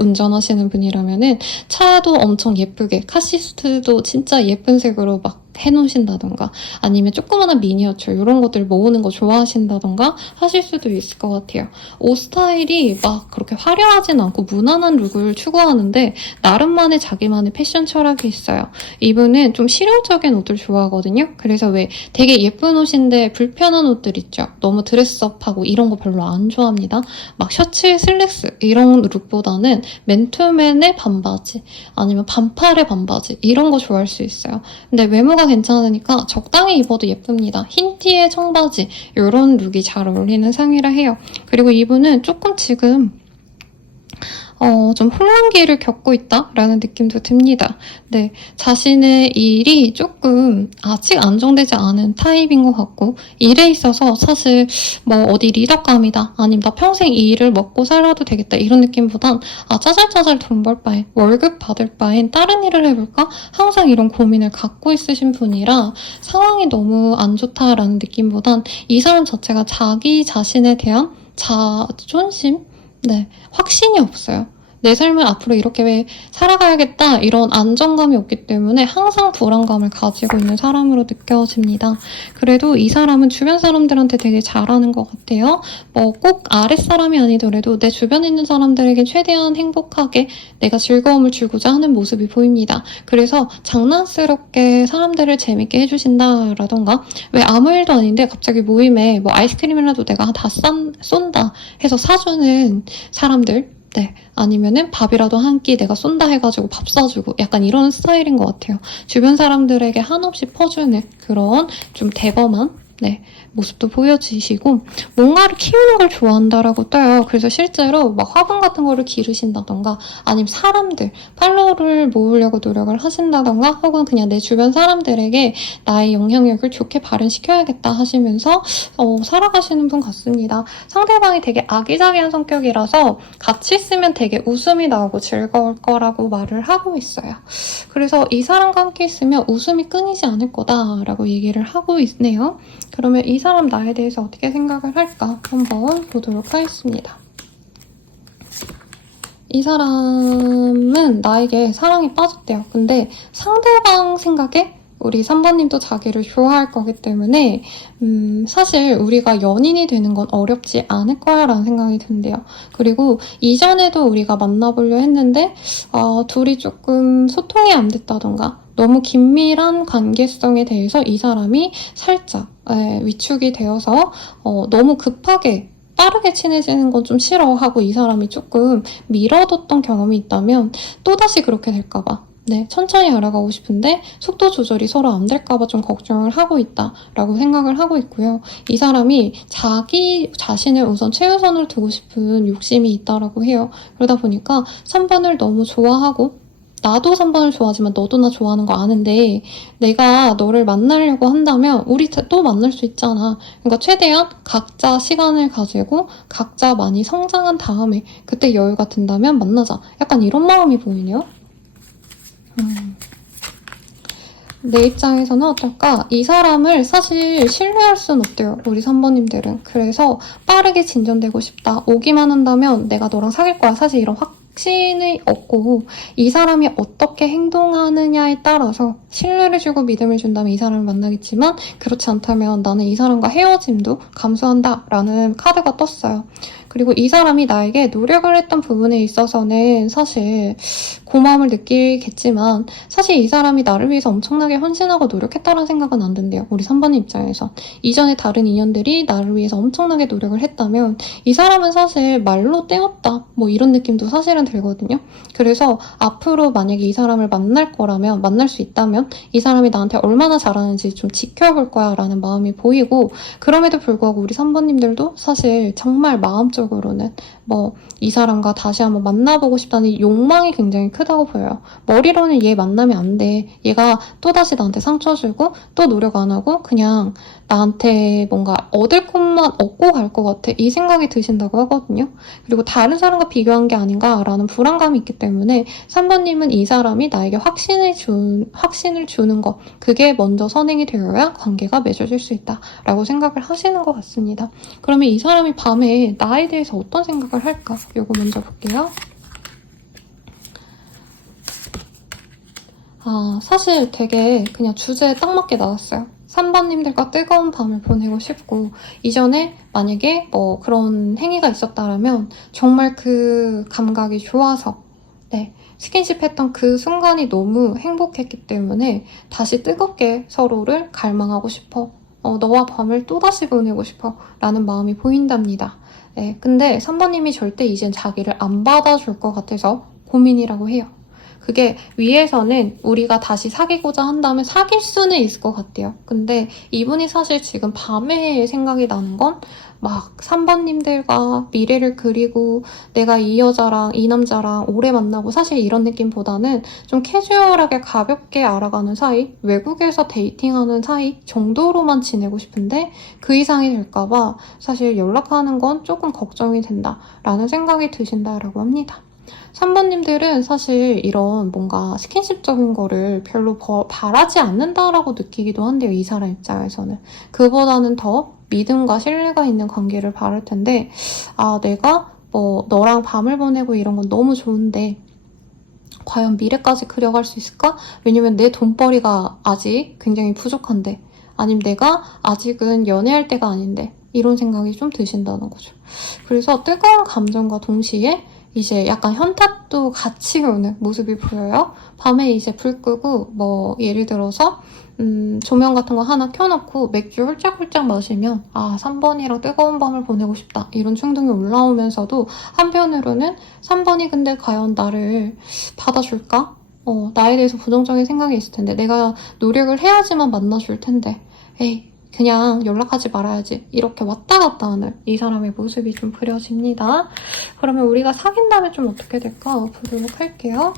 운전하시는 분이라면은 차도 엄청 예쁘게, 카시트도 진짜 예쁜 색으로 막 해놓으신다던가, 아니면 조그마한 미니어처 이런 것들 모으는 거 좋아하신다던가 하실 수도 있을 것 같아요. 옷 스타일이 막 그렇게 화려하진 않고 무난한 룩을 추구하는데 나름만의 자기만의 패션 철학이 있어요. 이분은 좀 실용적인 옷을 좋아하거든요. 그래서 왜 되게 예쁜 옷인데 불편한 옷들 있죠. 너무 드레스업하고 이런 거 별로 안 좋아합니다. 막 셔츠에 슬랙스 이런 룩보다는 맨투맨의 반바지 아니면 반팔의 반바지 이런 거 좋아할 수 있어요. 근데 외모가 괜찮으니까 적당히 입어도 예쁩니다. 흰 티에 청바지 이런 룩이 잘 어울리는 상이라 해요. 그리고 이분은 조금 지금 좀 혼란기를 겪고 있다라는 느낌도 듭니다. 네, 자신의 일이 조금 아직 안정되지 않은 타입인 것 같고, 일에 있어서 사실 뭐 어디 리더감이다, 아니면 나 평생 이 일을 먹고 살아도 되겠다 이런 느낌보단 짜잘짜잘 돈 벌 바엔, 월급 받을 바엔 다른 일을 해볼까? 항상 이런 고민을 갖고 있으신 분이라 상황이 너무 안 좋다라는 느낌보단 이 사람 자체가 자기 자신에 대한 자존심? 네, 확신이 없어요. 내 삶을 앞으로 이렇게 왜 살아가야겠다 이런 안정감이 없기 때문에 항상 불안감을 가지고 있는 사람으로 느껴집니다. 그래도 이 사람은 주변 사람들한테 되게 잘하는 것 같아요. 뭐 꼭 아랫사람이 아니더라도 내 주변에 있는 사람들에게 최대한 행복하게 내가 즐거움을 주고자 하는 모습이 보입니다. 그래서 장난스럽게 사람들을 재밌게 해주신다라던가 왜 아무 일도 아닌데 갑자기 모임에 뭐 아이스크림이라도 내가 다 쏜다 해서 사주는 사람들, 네. 아니면은 밥이라도 한 끼 내가 쏜다 해가지고 밥 사주고 약간 이런 스타일인 것 같아요. 주변 사람들에게 한없이 퍼주는 그런 좀 대범한 네, 모습도 보여주시고 뭔가를 키우는 걸 좋아한다라고 떠요. 그래서 실제로 막 화분 같은 거를 기르신다던가 아니면 사람들, 팔로워를 모으려고 노력을 하신다던가 혹은 그냥 내 주변 사람들에게 나의 영향력을 좋게 발현시켜야겠다 하시면서 살아가시는 분 같습니다. 상대방이 되게 아기자기한 성격이라서 같이 있으면 되게 웃음이 나오고 즐거울 거라고 말을 하고 있어요. 그래서 이 사람과 함께 있으면 웃음이 끊이지 않을 거다라고 얘기를 하고 있네요. 그러면 이 사람 나에 대해서 어떻게 생각을 할까 한번 보도록 하겠습니다. 이 사람은 나에게 사랑에 빠졌대요. 근데 상대방 생각에 우리 3번님도 자기를 좋아할 거기 때문에 사실 우리가 연인이 되는 건 어렵지 않을 거야 라는 생각이 든대요. 그리고 이전에도 우리가 만나보려 했는데 둘이 조금 소통이 안 됐다던가 너무 긴밀한 관계성에 대해서 이 사람이 살짝 위축이 되어서 너무 급하게 빠르게 친해지는 건 좀 싫어하고 이 사람이 조금 미뤄뒀던 경험이 있다면 또다시 그렇게 될까봐 네, 천천히 알아가고 싶은데 속도 조절이 서로 안 될까봐 좀 걱정을 하고 있다라고 생각을 하고 있고요. 이 사람이 자기 자신을 우선 최우선으로 두고 싶은 욕심이 있다라고 해요. 그러다 보니까 3번을 너무 좋아하고 나도 3번을 좋아하지만 너도 나 좋아하는 거 아는데 내가 너를 만나려고 한다면 우리 또 만날 수 있잖아. 그러니까 최대한 각자 시간을 가지고 각자 많이 성장한 다음에 그때 여유가 든다면 만나자. 약간 이런 마음이 보이네요. 내 입장에서는 어떨까? 이 사람을 사실 신뢰할 순 없대요. 우리 3번님들은. 그래서 빠르게 진전되고 싶다. 오기만 한다면 내가 너랑 사귈 거야. 사실 이런 확신이 없고 이 사람이 어떻게 행동하느냐에 따라서 신뢰를 주고 믿음을 준다면 이 사람을 만나겠지만 그렇지 않다면 나는 이 사람과 헤어짐도 감수한다 라는 카드가 떴어요. 그리고 이 사람이 나에게 노력을 했던 부분에 있어서는 사실 고마움을 느끼겠지만 사실 이 사람이 나를 위해서 엄청나게 헌신하고 노력했다는 생각은 안 든대요. 우리 3번의 입장에서. 이전에 다른 인연들이 나를 위해서 엄청나게 노력을 했다면 이 사람은 사실 말로 때웠다. 뭐 이런 느낌도 사실은 들거든요. 그래서 앞으로 만약에 이 사람을 만날 거라면 만날 수 있다면 이 사람이 나한테 얼마나 잘하는지 좀 지켜볼 거야 라는 마음이 보이고 그럼에도 불구하고 우리 3번님들도 사실 정말 마음적으로는 뭐 이 사람과 다시 한번 만나보고 싶다는 욕망이 굉장히 크다고 보여요. 머리로는 얘 만나면 안 돼. 얘가 또다시 나한테 상처 주고 또 노력 안 하고 그냥 나한테 뭔가 얻을 것만 얻고 갈 것 같아. 이 생각이 드신다고 하거든요. 그리고 다른 사람과 비교한 게 아닌가라는 불안감이 있기 때문에 3번님은 이 사람이 나에게 확신을 주는 것 그게 먼저 선행이 되어야 관계가 맺어질 수 있다라고 생각을 하시는 것 같습니다. 그러면 이 사람이 밤에 나에 대해서 어떤 생각을 할까? 요거 먼저 볼게요. 사실 되게 그냥 주제에 딱 맞게 나왔어요. 3번님들과 뜨거운 밤을 보내고 싶고 이전에 만약에 뭐 그런 행위가 있었다면 정말 그 감각이 좋아서 네, 스킨십 했던 그 순간이 너무 행복했기 때문에 다시 뜨겁게 서로를 갈망하고 싶어. 너와 밤을 또다시 보내고 싶어 라는 마음이 보인답니다. 네, 근데 3번님이 절대 이젠 자기를 안 받아줄 것 같아서 고민이라고 해요. 그게 위에서는 우리가 다시 사귀고자 한다면 사귈 수는 있을 것 같아요. 근데 이분이 사실 지금 밤에 생각이 나는 건 막 3번님들과 미래를 그리고 내가 이 여자랑 이 남자랑 오래 만나고 사실 이런 느낌보다는 좀 캐주얼하게 가볍게 알아가는 사이, 외국에서 데이팅하는 사이 정도로만 지내고 싶은데 그 이상이 될까봐 사실 연락하는 건 조금 걱정이 된다라는 생각이 드신다라고 합니다. 3번님들은 사실 이런 뭔가 스킨십적인 거를 별로 바라지 않는다라고 느끼기도 한대요. 이 사람 입장에서는. 그보다는 더 믿음과 신뢰가 있는 관계를 바랄 텐데 내가 뭐 너랑 밤을 보내고 이런 건 너무 좋은데 과연 미래까지 그려갈 수 있을까? 왜냐면 내 돈벌이가 아직 굉장히 부족한데, 아니면 내가 아직은 연애할 때가 아닌데, 이런 생각이 좀 드신다는 거죠. 그래서 뜨거운 감정과 동시에 이제 약간 현타도 같이 오는 모습이 보여요. 밤에 이제 불 끄고 뭐 예를 들어서 조명 같은 거 하나 켜놓고 맥주 홀짝홀짝 마시면 3번이랑 뜨거운 밤을 보내고 싶다 이런 충동이 올라오면서도 한편으로는 3번이 근데 과연 나를 받아줄까? 나에 대해서 부정적인 생각이 있을 텐데 내가 노력을 해야지만 만나줄 텐데 에이 그냥 연락하지 말아야지 이렇게 왔다 갔다 하는 이 사람의 모습이 좀 그려집니다. 그러면 우리가 사귄다면 좀 어떻게 될까 보도록 할게요.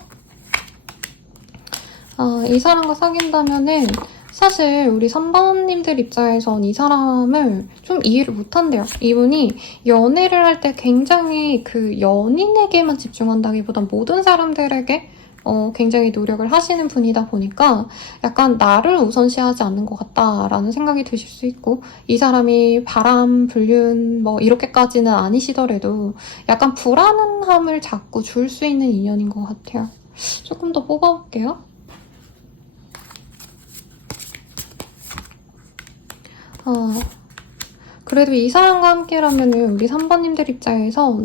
이 사람과 사귄다면은 사실 우리 3번님들 입장에선 이 사람을 좀 이해를 못한대요. 이분이 연애를 할 때 굉장히 그 연인에게만 집중한다기보단 모든 사람들에게 굉장히 노력을 하시는 분이다 보니까 약간 나를 우선시하지 않는 것 같다라는 생각이 드실 수 있고 이 사람이 바람, 불륜 뭐 이렇게까지는 아니시더라도 약간 불안함을 자꾸 줄 수 있는 인연인 것 같아요. 조금 더 뽑아볼게요. 그래도 이 사람과 함께라면은 우리 3번님들 입장에서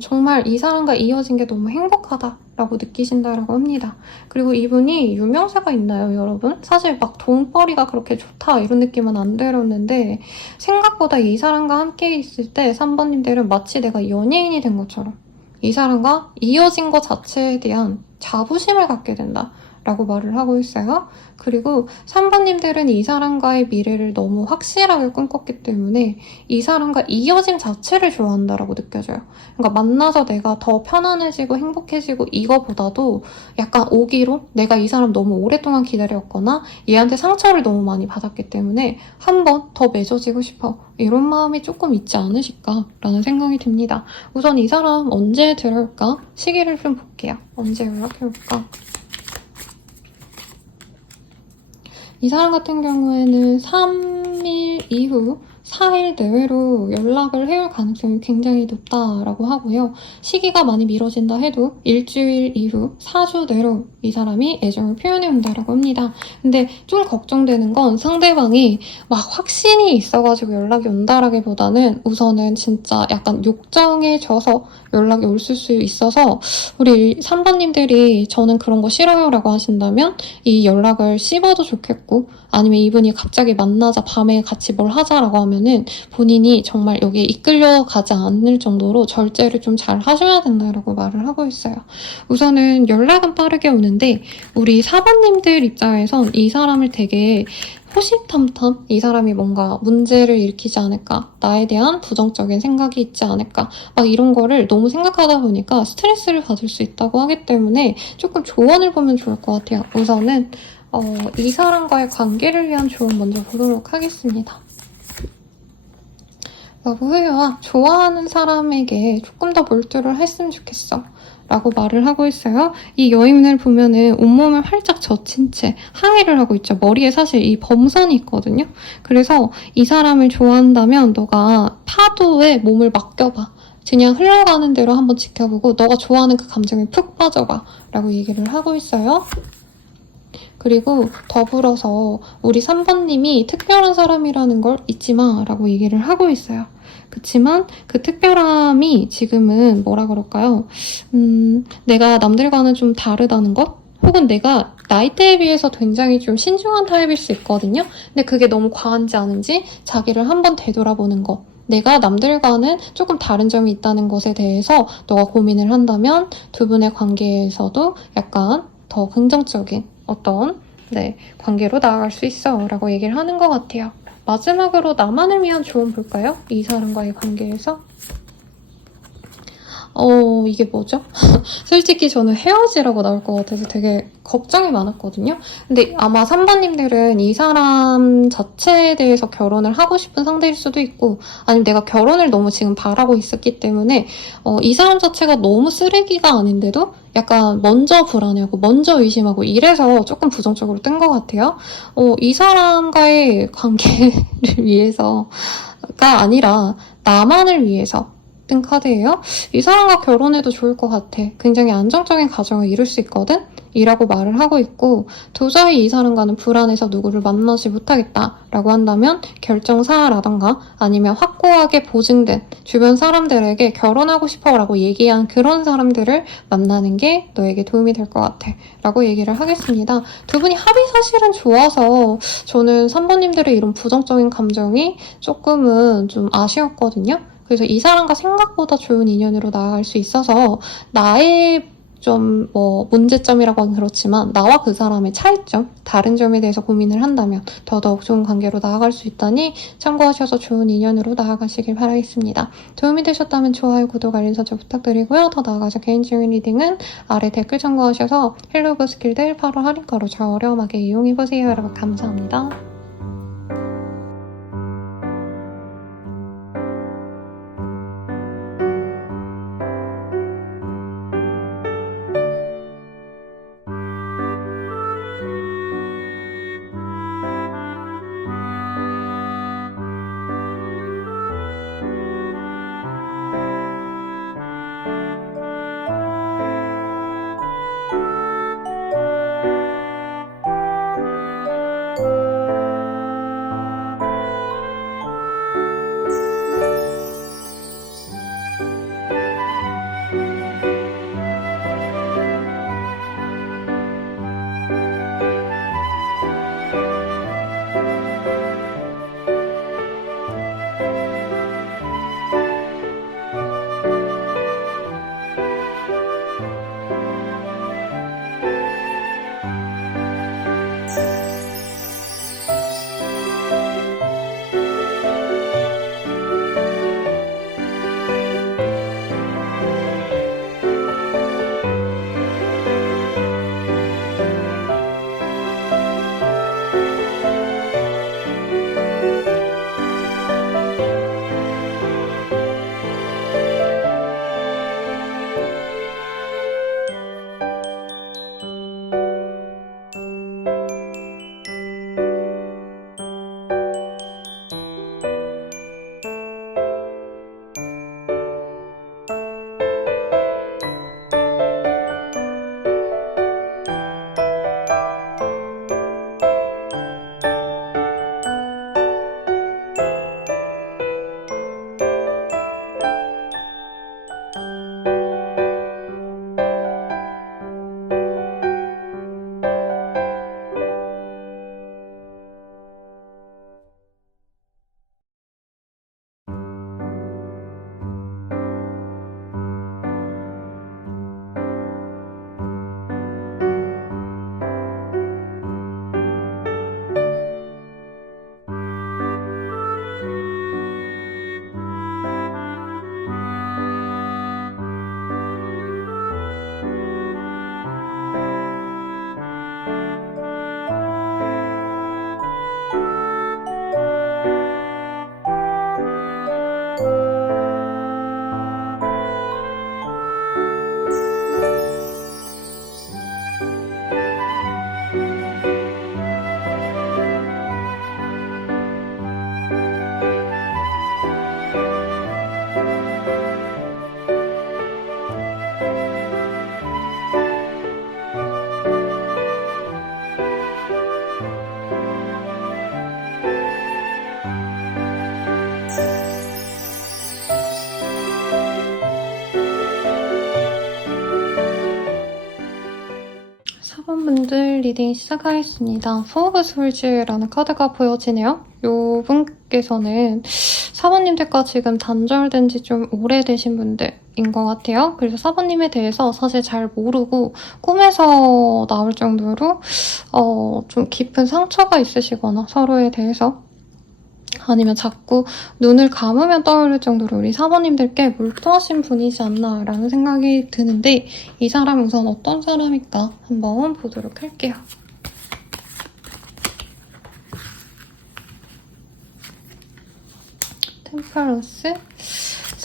정말 이 사람과 이어진 게 너무 행복하다라고 느끼신다라고 합니다. 그리고 이분이 유명세가 있나요, 여러분? 사실 막 돈벌이가 그렇게 좋다 이런 느낌은 안 들었는데 생각보다 이 사람과 함께 있을 때 3번님들은 마치 내가 연예인이 된 것처럼 이 사람과 이어진 것 자체에 대한 자부심을 갖게 된다. 라고 말을 하고 있어요. 그리고 3번님들은 이 사람과의 미래를 너무 확실하게 꿈꿨기 때문에 이 사람과 이어짐 자체를 좋아한다라고 느껴져요. 그러니까 만나서 내가 더 편안해지고 행복해지고 이거보다도 약간 오기로 내가 이 사람 너무 오랫동안 기다렸거나 얘한테 상처를 너무 많이 받았기 때문에 한 번 더 맺어지고 싶어. 이런 마음이 조금 있지 않으실까라는 생각이 듭니다. 우선 이 사람 언제 들어올까? 시기를 좀 볼게요. 언제 연락해올까? 이 사람 같은 경우에는 3일 이후 4일 내외로 연락을 해올 가능성이 굉장히 높다라고 하고요. 시기가 많이 미뤄진다 해도 일주일 이후 4주 내로 이 사람이 애정을 표현해 온다라고 합니다. 근데 좀 걱정되는 건 상대방이 막 확신이 있어가지고 연락이 온다라기보다는 우선은 진짜 약간 욕정에 져서 연락이 올 수 있어서 우리 3번님들이 저는 그런 거 싫어요 라고 하신다면 이 연락을 씹어도 좋겠고 아니면 이분이 갑자기 만나자 밤에 같이 뭘 하자라고 하면은 본인이 정말 여기에 이끌려가지 않을 정도로 절제를 좀 잘 하셔야 된다라고 말을 하고 있어요. 우선은 연락은 빠르게 오는데 우리 4번님들 입장에선 이 사람을 되게 호시탐탐 이 사람이 뭔가 문제를 일으키지 않을까 나에 대한 부정적인 생각이 있지 않을까 막 이런 거를 너무 생각하다 보니까 스트레스를 받을 수 있다고 하기 때문에 조금 조언을 보면 좋을 것 같아요. 우선은 이 사람과의 관계를 위한 조언 먼저 보도록 하겠습니다. 여보세요. 좋아하는 사람에게 조금 더 몰두를 했으면 좋겠어. 라고 말을 하고 있어요. 이 여인을 보면은 온몸을 활짝 젖힌 채 항해를 하고 있죠. 머리에 사실 이 범선이 있거든요. 그래서 이 사람을 좋아한다면 너가 파도에 몸을 맡겨봐. 그냥 흘러가는 대로 한번 지켜보고 너가 좋아하는 그 감정에 푹 빠져봐. 라고 얘기를 하고 있어요. 그리고 더불어서 우리 3번님이 특별한 사람이라는 걸 잊지 마 라고 얘기를 하고 있어요. 그치만 그 특별함이 지금은 뭐라 그럴까요? 내가 남들과는 좀 다르다는 것? 혹은 내가 나이대에 비해서 굉장히 좀 신중한 타입일 수 있거든요. 근데 그게 너무 과한지 아닌지 자기를 한번 되돌아보는 것. 내가 남들과는 조금 다른 점이 있다는 것에 대해서 너가 고민을 한다면 두 분의 관계에서도 약간 더 긍정적인 어떤 관계로 나아갈 수 있어 라고 얘기를 하는 것 같아요. 마지막으로 나만을 위한 조언 볼까요? 이 사람과의 관계에서 이게 뭐죠? 솔직히 저는 헤어지라고 나올 것 같아서 되게 걱정이 많았거든요. 근데 아마 3번님들은 이 사람 자체에 대해서 결혼을 하고 싶은 상대일 수도 있고 아니면 내가 결혼을 너무 지금 바라고 있었기 때문에 이 사람 자체가 너무 쓰레기가 아닌데도 약간 먼저 불안해하고 먼저 의심하고 이래서 조금 부정적으로 뜬 것 같아요. 이 사람과의 관계를 위해서가 아니라 나만을 위해서 등 카드예요. 이 사람과 결혼해도 좋을 것 같아. 굉장히 안정적인 가정을 이룰 수 있거든? 이라고 말을 하고 있고, 도저히 이 사람과는 불안해서 누구를 만나지 못하겠다 라고 한다면 결정사라던가 아니면 확고하게 보증된 주변 사람들에게 결혼하고 싶어 라고 얘기한 그런 사람들을 만나는 게 너에게 도움이 될 것 같아 라고 얘기를 하겠습니다. 두 분이 합이 사실은 좋아서 저는 3번님들의 이런 부정적인 감정이 조금은 좀 아쉬웠거든요. 그래서 이 사람과 생각보다 좋은 인연으로 나아갈 수 있어서 나의 좀 문제점이라고 하긴 그렇지만 나와 그 사람의 차이점, 다른 점에 대해서 고민을 한다면 더더욱 좋은 관계로 나아갈 수 있다니 참고하셔서 좋은 인연으로 나아가시길 바라겠습니다. 도움이 되셨다면 좋아요, 구독, 알림 설정 부탁드리고요. 더 나아가서 개인적인 리딩은 아래 댓글 참고하셔서 헬로그 스킬들 8월 할인가로 저렴하게 이용해보세요. 여러분 감사합니다. 분들 리딩 시작하겠습니다. 포브 솔즈라는 카드가 보여지네요. 요 분께서는 사모님들과 지금 단절된 지 좀 오래되신 분들인 것 같아요. 그래서 사모님에 대해서 사실 잘 모르고 꿈에서 나올 정도로 좀 깊은 상처가 있으시거나 서로에 대해서 아니면 자꾸 눈을 감으면 떠오를 정도로 우리 사모님들께 몰두하신 분이지 않나라는 생각이 드는데 이 사람이 우선 어떤 사람일까 한번 보도록 할게요. 템퍼런스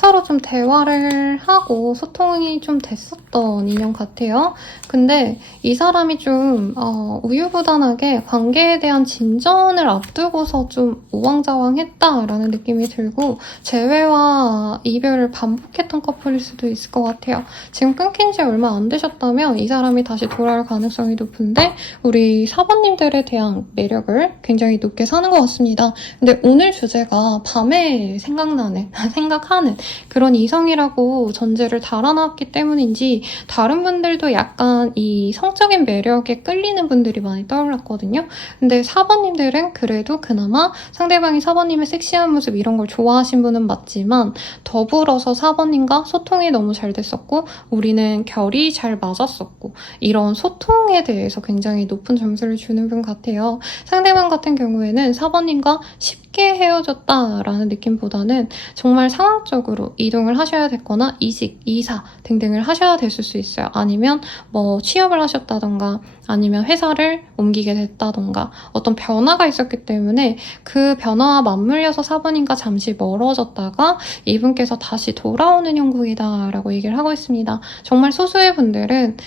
서로 좀 대화를 하고 소통이 좀 됐었던 인연 같아요. 근데 이 사람이 좀 우유부단하게 관계에 대한 진전을 앞두고서 좀 우왕좌왕했다라는 느낌이 들고 재회와 이별을 반복했던 커플일 수도 있을 것 같아요. 지금 끊긴 지 얼마 안 되셨다면 이 사람이 다시 돌아올 가능성이 높은데 우리 사번님들에 대한 매력을 굉장히 높게 사는 것 같습니다. 근데 오늘 주제가 밤에 생각하는 그런 이성이라고 전제를 달아놨기 때문인지 다른 분들도 약간 이 성적인 매력에 끌리는 분들이 많이 떠올랐거든요. 근데 4번님들은 그래도 그나마 상대방이 4번님의 섹시한 모습 이런 걸 좋아하신 분은 맞지만 더불어서 4번님과 소통이 너무 잘 됐었고 우리는 결이 잘 맞았었고 이런 소통에 대해서 굉장히 높은 점수를 주는 분 같아요. 상대방 같은 경우에는 4번님과 쉽게 헤어졌다라는 느낌보다는 정말 상황적으로 이동을 하셔야 됐거나 이직, 이사 등등을 하셔야 됐을 수 있어요. 아니면 뭐 취업을 하셨다던가 아니면 회사를 옮기게 됐다던가 어떤 변화가 있었기 때문에 그 변화와 맞물려서 4번님과 잠시 멀어졌다가 이분께서 다시 돌아오는 형국이다라고 얘기를 하고 있습니다. 정말 소수의 분들은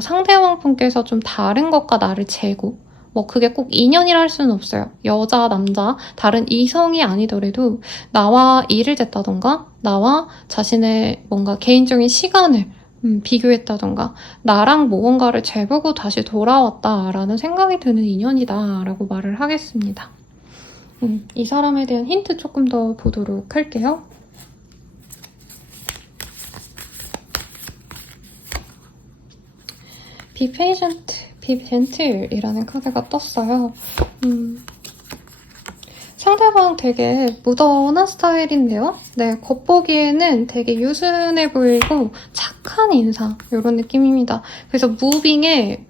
상대방 분께서 좀 다른 것과 나를 재고 뭐 그게 꼭 인연이라 할 수는 없어요. 여자, 남자, 다른 이성이 아니더라도 나와 일을 쟀다던가 나와 자신의 뭔가 개인적인 시간을 비교했다던가 나랑 무언가를 재보고 다시 돌아왔다라는 생각이 드는 인연이다라고 말을 하겠습니다. 이 사람에 대한 힌트 조금 더 보도록 할게요. Be patient, be gentle이라는 카드가 떴어요. 상대방 되게 무던한 스타일인데요. 네, 겉보기에는 되게 유순해 보이고 착한 인상 이런 느낌입니다. 그래서 무빙에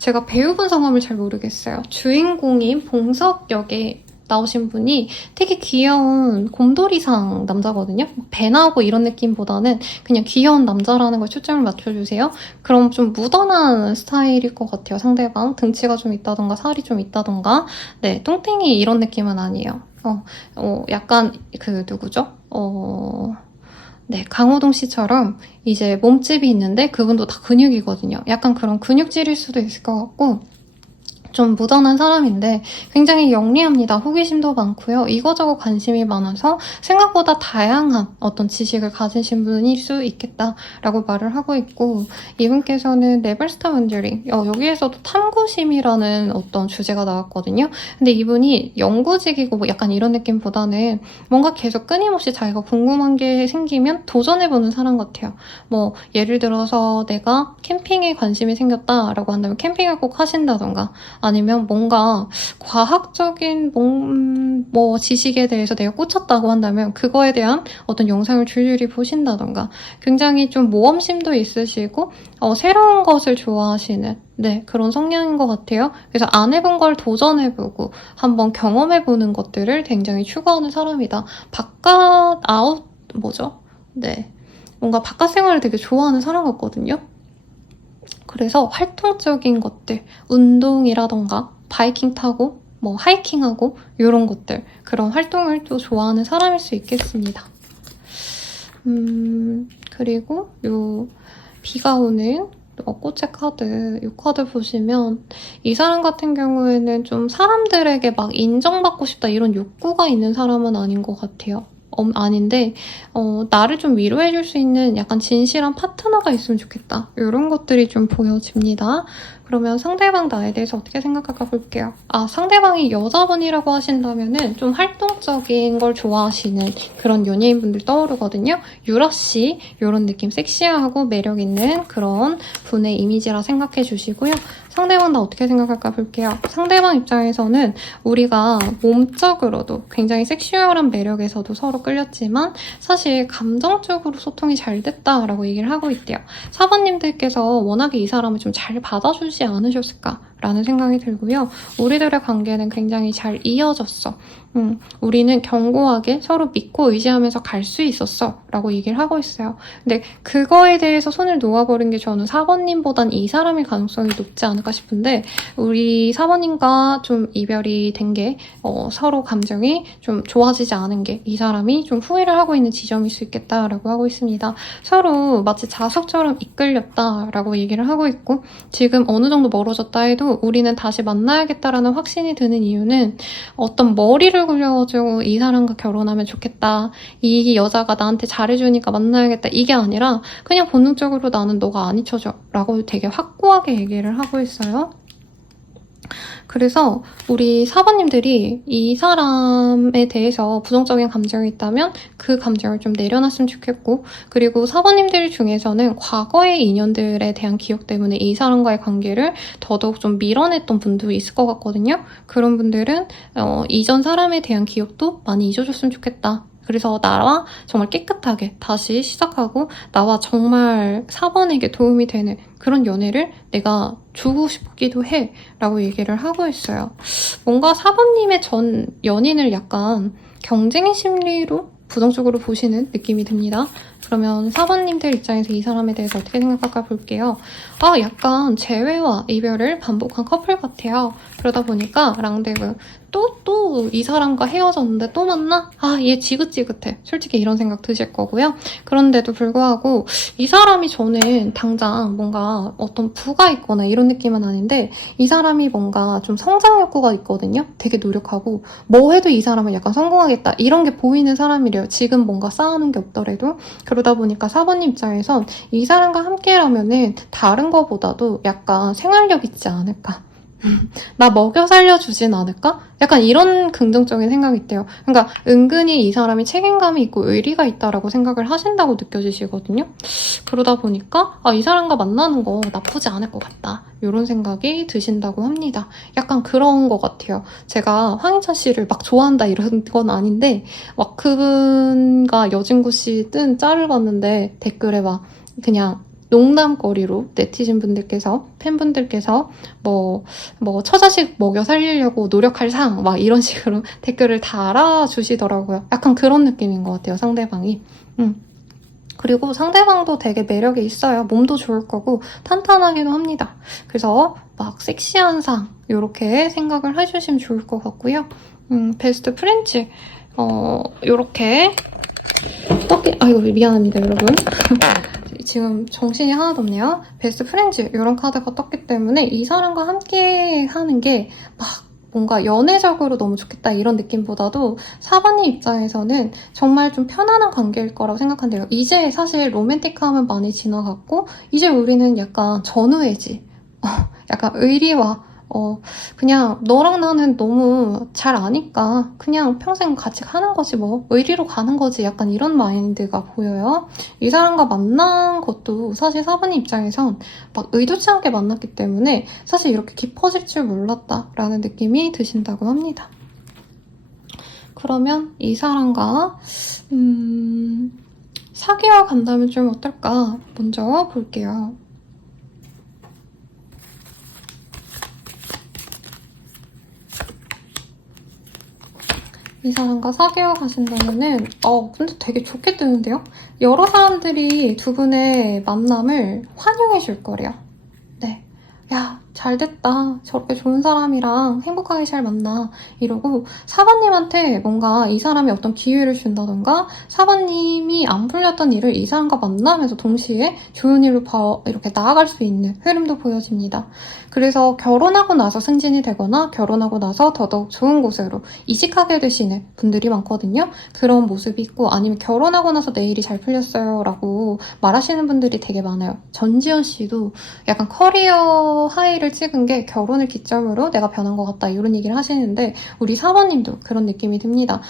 제가 배우분 성함을 잘 모르겠어요. 주인공인 봉석 역에 나오신 분이 되게 귀여운 곰돌이상 남자거든요. 배 나오고 이런 느낌보다는 그냥 귀여운 남자라는 걸 초점을 맞춰주세요. 그럼 좀 무던한 스타일일 것 같아요. 상대방 등치가 좀 있다던가 살이 좀 있다던가 네, 똥땡이 이런 느낌은 아니에요. 약간 그 누구죠? 네, 강호동 씨처럼 이제 몸집이 있는데 그분도 다 근육이거든요. 약간 그런 근육질일 수도 있을 것 같고 좀 무던한 사람인데 굉장히 영리합니다. 호기심도 많고요. 이거저거 관심이 많아서 생각보다 다양한 어떤 지식을 가지신 분일 수 있겠다라고 말을 하고 있고 이분께서는 네벌스타 원저링 여기에서도 탐구심이라는 어떤 주제가 나왔거든요. 근데 이분이 연구직이고 뭐 약간 이런 느낌보다는 뭔가 계속 끊임없이 자기가 궁금한 게 생기면 도전해보는 사람 같아요. 뭐 예를 들어서 내가 캠핑에 관심이 생겼다라고 한다면 캠핑을 꼭 하신다던가 아니면 뭔가 과학적인 뭐 지식에 대해서 내가 꽂혔다고 한다면 그거에 대한 어떤 영상을 줄줄이 보신다던가 굉장히 좀 모험심도 있으시고 새로운 것을 좋아하시는 네, 그런 성향인 것 같아요. 그래서 안 해본 걸 도전해보고 한번 경험해보는 것들을 굉장히 추구하는 사람이다. 네, 뭔가 바깥 생활을 되게 좋아하는 사람 같거든요. 그래서 활동적인 것들, 운동이라던가 바이킹 타고 뭐 하이킹하고 이런 것들 그런 활동을 또 좋아하는 사람일 수 있겠습니다. 그리고 요 비가 오는 꽃의 카드, 이 카드 보시면 이 사람 같은 경우에는 좀 사람들에게 막 인정받고 싶다 이런 욕구가 있는 사람은 아닌 것 같아요. 아닌데 나를 좀 위로해줄 수 있는 약간 진실한 파트너가 있으면 좋겠다. 이런 것들이 좀 보여집니다. 그러면 상대방 나에 대해서 어떻게 생각할까 볼게요. 상대방이 여자분이라고 하신다면은 좀 활동적인 걸 좋아하시는 그런 연예인분들 떠오르거든요. 유라씨 이런 느낌 섹시하고 매력 있는 그런 분의 이미지라 생각해 주시고요. 상대방 나 어떻게 생각할까 볼게요. 상대방 입장에서는 우리가 몸적으로도 굉장히 섹슈얼한 매력에서도 서로 끌렸지만 사실 감정적으로 소통이 잘 됐다라고 얘기를 하고 있대요. 사번님들께서 워낙에 이 사람을 좀 잘 받아주지 않으셨을까 라는 생각이 들고요. 우리들의 관계는 굉장히 잘 이어졌어. 우리는 견고하게 서로 믿고 의지하면서 갈 수 있었어 라고 얘기를 하고 있어요. 근데 그거에 대해서 손을 놓아버린 게 저는 4번님보단 이 사람일 가능성이 높지 않을까 싶은데, 우리 4번님과 좀 이별이 된 게 서로 감정이 좀 좋아지지 않은 게 이 사람이 좀 후회를 하고 있는 지점일 수 있겠다라고 하고 있습니다. 서로 마치 자석처럼 이끌렸다라고 얘기를 하고 있고, 지금 어느 정도 멀어졌다 해도 우리는 다시 만나야겠다라는 확신이 드는 이유는 어떤 머리를 굴려가지고 이 사람과 결혼하면 좋겠다, 이 여자가 나한테 잘해주니까 만나야겠다, 이게 아니라 그냥 본능적으로 나는 너가 안 잊혀져 라고 되게 확고하게 얘기를 하고 있어요. 그래서 우리 4번님들이 이 사람에 대해서 부정적인 감정이 있다면 그 감정을 좀 내려놨으면 좋겠고, 그리고 4번님들 중에서는 과거의 인연들에 대한 기억 때문에 이 사람과의 관계를 더더욱 좀 밀어냈던 분도 있을 것 같거든요. 그런 분들은 이전 사람에 대한 기억도 많이 잊어줬으면 좋겠다. 그래서 나와 정말 깨끗하게 다시 시작하고 나와 정말 4번에게 도움이 되는 그런 연애를 내가 주고 싶기도 해 라고 얘기를 하고 있어요. 뭔가 4번님의 전 연인을 약간 경쟁의 심리로 부정적으로 보시는 느낌이 듭니다. 그러면 4번님들 입장에서 이 사람에 대해서 어떻게 생각할까 볼게요. 약간 재회와 이별을 반복한 커플 같아요. 그러다 보니까 랑데브 또 이 사람과 헤어졌는데 또 만나? 얘 지긋지긋해. 솔직히 이런 생각 드실 거고요. 그런데도 불구하고 이 사람이 저는 당장 뭔가 어떤 부가 있거나 이런 느낌은 아닌데, 이 사람이 뭔가 좀 성장 욕구가 있거든요. 되게 노력하고 뭐 해도 이 사람은 약간 성공하겠다 이런 게 보이는 사람이래요. 지금 뭔가 쌓아놓은 게 없더라도. 그러다 보니까 4번님 입장에선 이 사람과 함께라면은 다른 거보다도 약간 생활력 있지 않을까? 나 먹여 살려주진 않을까? 약간 이런 긍정적인 생각이 있대요. 그러니까 은근히 이 사람이 책임감이 있고 의리가 있다라고 생각을 하신다고 느껴지시거든요. 그러다 보니까 이 사람과 만나는 거 나쁘지 않을 것 같다, 이런 생각이 드신다고 합니다. 약간 그런 것 같아요. 제가 황희찬 씨를 막 좋아한다 이런 건 아닌데, 막 그분과 여진구 씨 뜬 짤을 봤는데 댓글에 막 그냥 농담거리로 네티즌 분들께서, 팬분들께서 뭐 처자식 먹여 살리려고 노력할 상 막 이런 식으로 댓글을 달아주시더라고요. 약간 그런 느낌인 것 같아요, 상대방이. 그리고 상대방도 되게 매력이 있어요. 몸도 좋을 거고 탄탄하기도 합니다. 그래서 막 섹시한 상 이렇게 생각을 해주시면 좋을 것 같고요. 베스트 프렌즈 요렇게 아이고 미안합니다 여러분. 지금 정신이 하나도 없네요. 베스트 프렌즈 이런 카드가 떴기 때문에 이 사람과 함께 하는 게 막 뭔가 연애적으로 너무 좋겠다 이런 느낌보다도 4번님 입장에서는 정말 좀 편안한 관계일 거라고 생각한대요. 이제 사실 로맨틱함은 많이 지나갔고 이제 우리는 약간 전우애지. 약간 의리와 그냥 너랑 나는 너무 잘 아니까 그냥 평생 같이 가는 거지 뭐, 의리로 가는 거지, 약간 이런 마인드가 보여요. 이 사람과 만난 것도 사실 4번님 입장에선 막 의도치 않게 만났기 때문에 사실 이렇게 깊어질 줄 몰랐다라는 느낌이 드신다고 합니다. 그러면 이 사람과 4개월 간다면 좀 어떨까 먼저 볼게요. 이 사람과 4개월 가신다면은 근데 되게 좋게 뜨는데요? 여러 사람들이 두 분의 만남을 환영해 줄 거래요. 네. 야, 잘 됐다. 저렇게 좋은 사람이랑 행복하게 잘 만나. 이러고 4번님한테 뭔가 이 사람이 어떤 기회를 준다던가 4번님이 안 풀렸던 일을 이 사람과 만나면서 동시에 좋은 일로 이렇게 나아갈 수 있는 흐름도 보여집니다. 그래서 결혼하고 나서 승진이 되거나 결혼하고 나서 더더욱 좋은 곳으로 이직하게 되시는 분들이 많거든요. 그런 모습이 있고, 아니면 결혼하고 나서 내 일이 잘 풀렸어요 라고 말하시는 분들이 되게 많아요. 전지현 씨도 약간 커리어 하이를 찍은 게 결혼을 기점으로 내가 변한 것 같다 이런 얘기를 하시는데, 우리 4번님도 그런 느낌이 듭니다.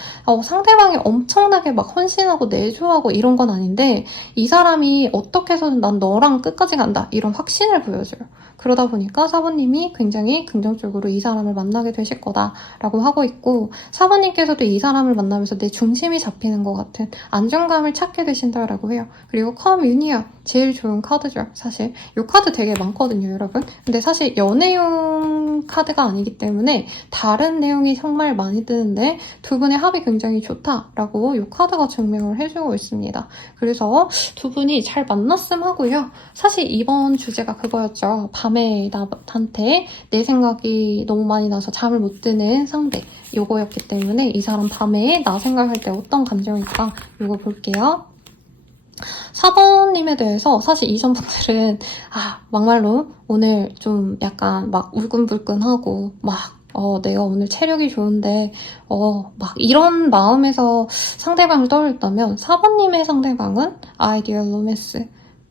상대방이 엄청나게 막 헌신하고 내조하고 이런 건 아닌데 이 사람이 어떻게 해서든 난 너랑 끝까지 간다 이런 확신을 보여줘요. 그러다 보니까 4번님이 굉장히 긍정적으로 이 사람을 만나게 되실 거다라고 하고 있고, 4번님께서도 이 사람을 만나면서 내 중심이 잡히는 것 같은 안정감을 찾게 되신다라고 해요. 그리고 컴 유니언 제일 좋은 카드죠. 사실 이 카드 되게 많거든요 여러분. 근데 사실 연애용 카드가 아니기 때문에 다른 내용이 정말 많이 뜨는데 두 분의 합이 굉장히 좋다라고 이 카드가 증명을 해주고 있습니다. 그래서 두 분이 잘 만났음 하고요. 사실 이번 주제가 그거였죠. 밤에 나한테 내 생각이 너무 많이 나서 잠을 못 드는 상대, 요거였기 때문에 이 사람 밤에 나 생각할 때 어떤 감정일까 요거 볼게요. 4번님에 대해서 사실 이전 분들은 막말로 오늘 좀 약간 막 울끈불끈하고 막 내가 오늘 체력이 좋은데 막 이런 마음에서 상대방을 떠올렸다면 4번님의 상대방은 아이디얼 로맨스.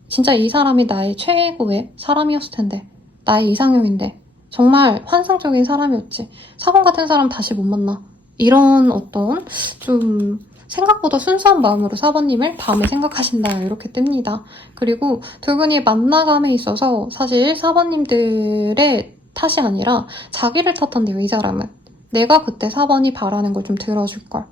진짜 이 사람이 나의 최고의 사람이었을 텐데, 나의 이상형인데 정말 환상적인 사람이었지. 4번 같은 사람 다시 못 만나. 이런 어떤 좀 생각보다 순수한 마음으로 4번님을 밤에 생각하신다 이렇게 뜹니다. 그리고 두 분이 만나감에 있어서 사실 4번님들의 탓이 아니라 자기를 탓한대요. 이 사람은. 내가 그때 4번이 바라는 걸 좀 들어줄걸.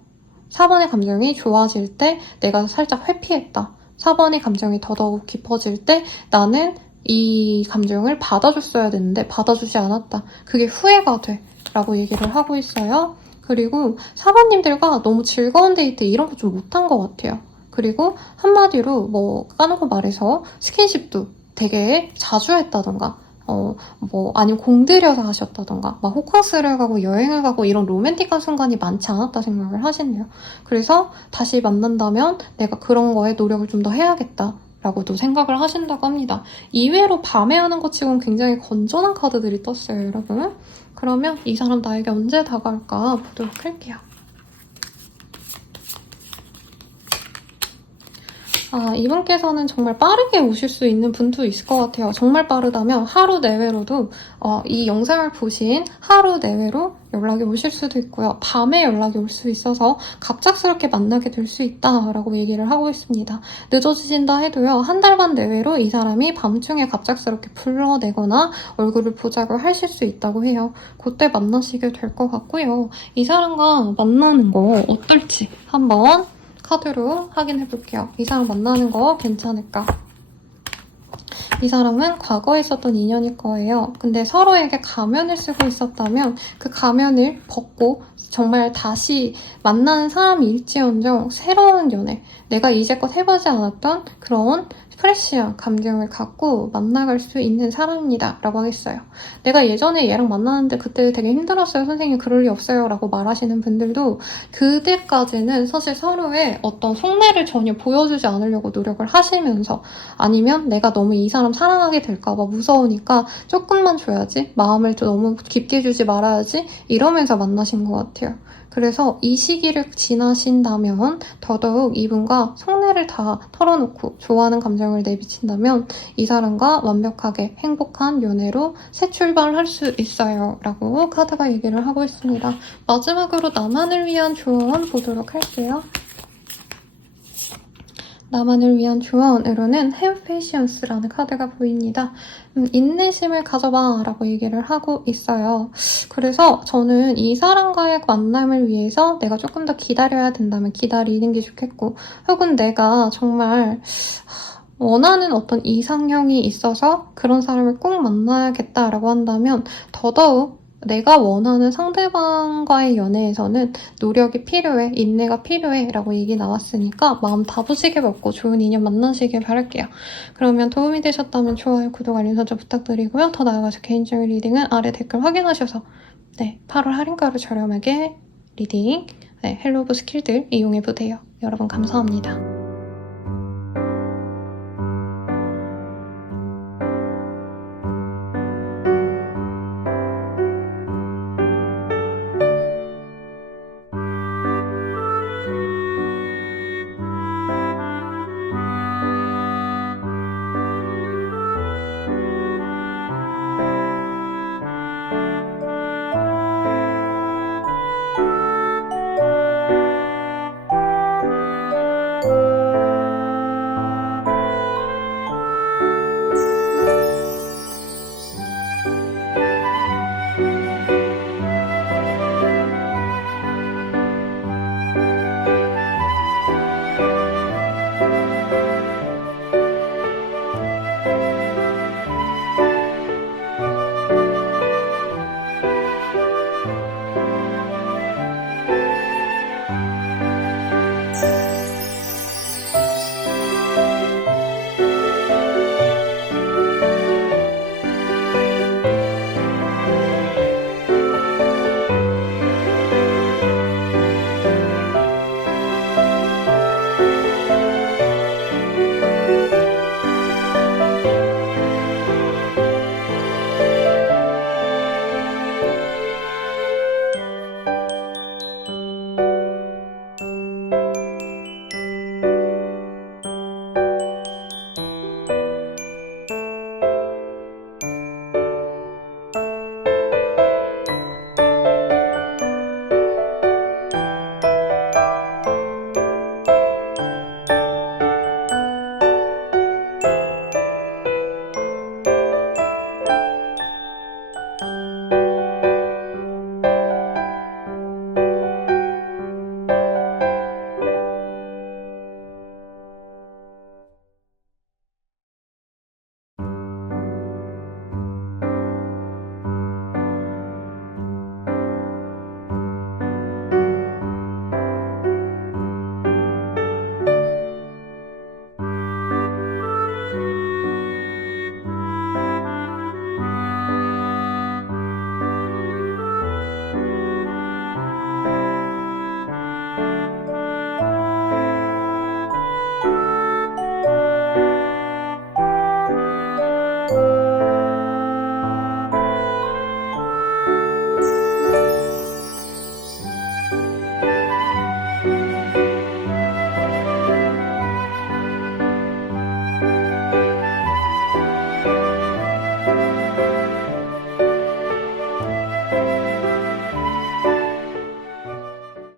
4번의 감정이 좋아질 때 내가 살짝 회피했다. 4번의 감정이 더더욱 깊어질 때 나는 이 감정을 받아줬어야 되는데 받아주지 않았다. 그게 후회가 돼. 라고 얘기를 하고 있어요. 그리고 4번님들과 너무 즐거운 데이트 이런 거 좀 못한 것 같아요. 그리고 한마디로 뭐 까놓고 말해서 스킨십도 되게 자주 했다던가 아니면 공들여서 하셨다던가 막 호캉스를 가고 여행을 가고 이런 로맨틱한 순간이 많지 않았다 생각을 하시네요. 그래서 다시 만난다면 내가 그런 거에 노력을 좀 더 해야겠다 라고도 생각을 하신다고 합니다. 이외로 밤에 하는 것 치고는 굉장히 건전한 카드들이 떴어요, 여러분. 그러면 이 사람 나에게 언제 다가올까 보도록 할게요. 이분께서는 정말 빠르게 오실 수 있는 분도 있을 것 같아요. 정말 빠르다면 하루 내외로도 이 영상을 보신 하루 내외로 연락이 오실 수도 있고요. 밤에 연락이 올 수 있어서 갑작스럽게 만나게 될 수 있다라고 얘기를 하고 있습니다. 늦어지신다 해도요. 한 달 반 내외로 이 사람이 밤중에 갑작스럽게 불러내거나 얼굴을 보자고 하실 수 있다고 해요. 그때 만나시게 될 것 같고요. 이 사람과 만나는 거 어떨지 한번 카드로 확인해볼게요. 이 사람 만나는 거 괜찮을까? 이 사람은 과거에 있었던 인연일 거예요. 근데 서로에게 가면을 쓰고 있었다면 그 가면을 벗고 정말 다시 만나는 사람일지언정 새로운 연애, 내가 이제껏 해보지 않았던 그런 프레시한 감정을 갖고 만나갈 수 있는 사람입니다. 라고 하겠어요. 내가 예전에 얘랑 만났는데 그때 되게 힘들었어요. 선생님 그럴 리 없어요. 라고 말하시는 분들도 그때까지는 사실 서로의 어떤 속내를 전혀 보여주지 않으려고 노력을 하시면서 아니면 내가 너무 이 사람 사랑하게 될까봐 무서우니까 조금만 줘야지, 마음을 또 너무 깊게 주지 말아야지 이러면서 만나신 것 같아요. 그래서 이 시기를 지나신다면 더더욱 이분과 속내를 다 털어놓고 좋아하는 감정을 내비친다면 이 사람과 완벽하게 행복한 연애로 새 출발할 수 있어요. 라고 카드가 얘기를 하고 있습니다. 마지막으로 나만을 위한 조언 보도록 할게요. 나만을 위한 조언으로는 Have Patience라는 카드가 보입니다. 인내심을 가져봐 라고 얘기를 하고 있어요. 그래서 저는 이 사람과의 만남을 위해서 내가 조금 더 기다려야 된다면 기다리는 게 좋겠고, 혹은 내가 정말 원하는 어떤 이상형이 있어서 그런 사람을 꼭 만나야겠다라고 한다면 더더욱 내가 원하는 상대방과의 연애에서는 노력이 필요해, 인내가 필요해 라고 얘기 나왔으니까 마음 다부지게 먹고 좋은 인연 만나시길 바랄게요. 그러면 도움이 되셨다면 좋아요, 구독, 알림 설정 부탁드리고요. 더 나아가서 개인적인 리딩은 아래 댓글 확인하셔서 8월 할인가로 저렴하게 리딩, 헬로브 스킬들 이용해보세요. 여러분 감사합니다.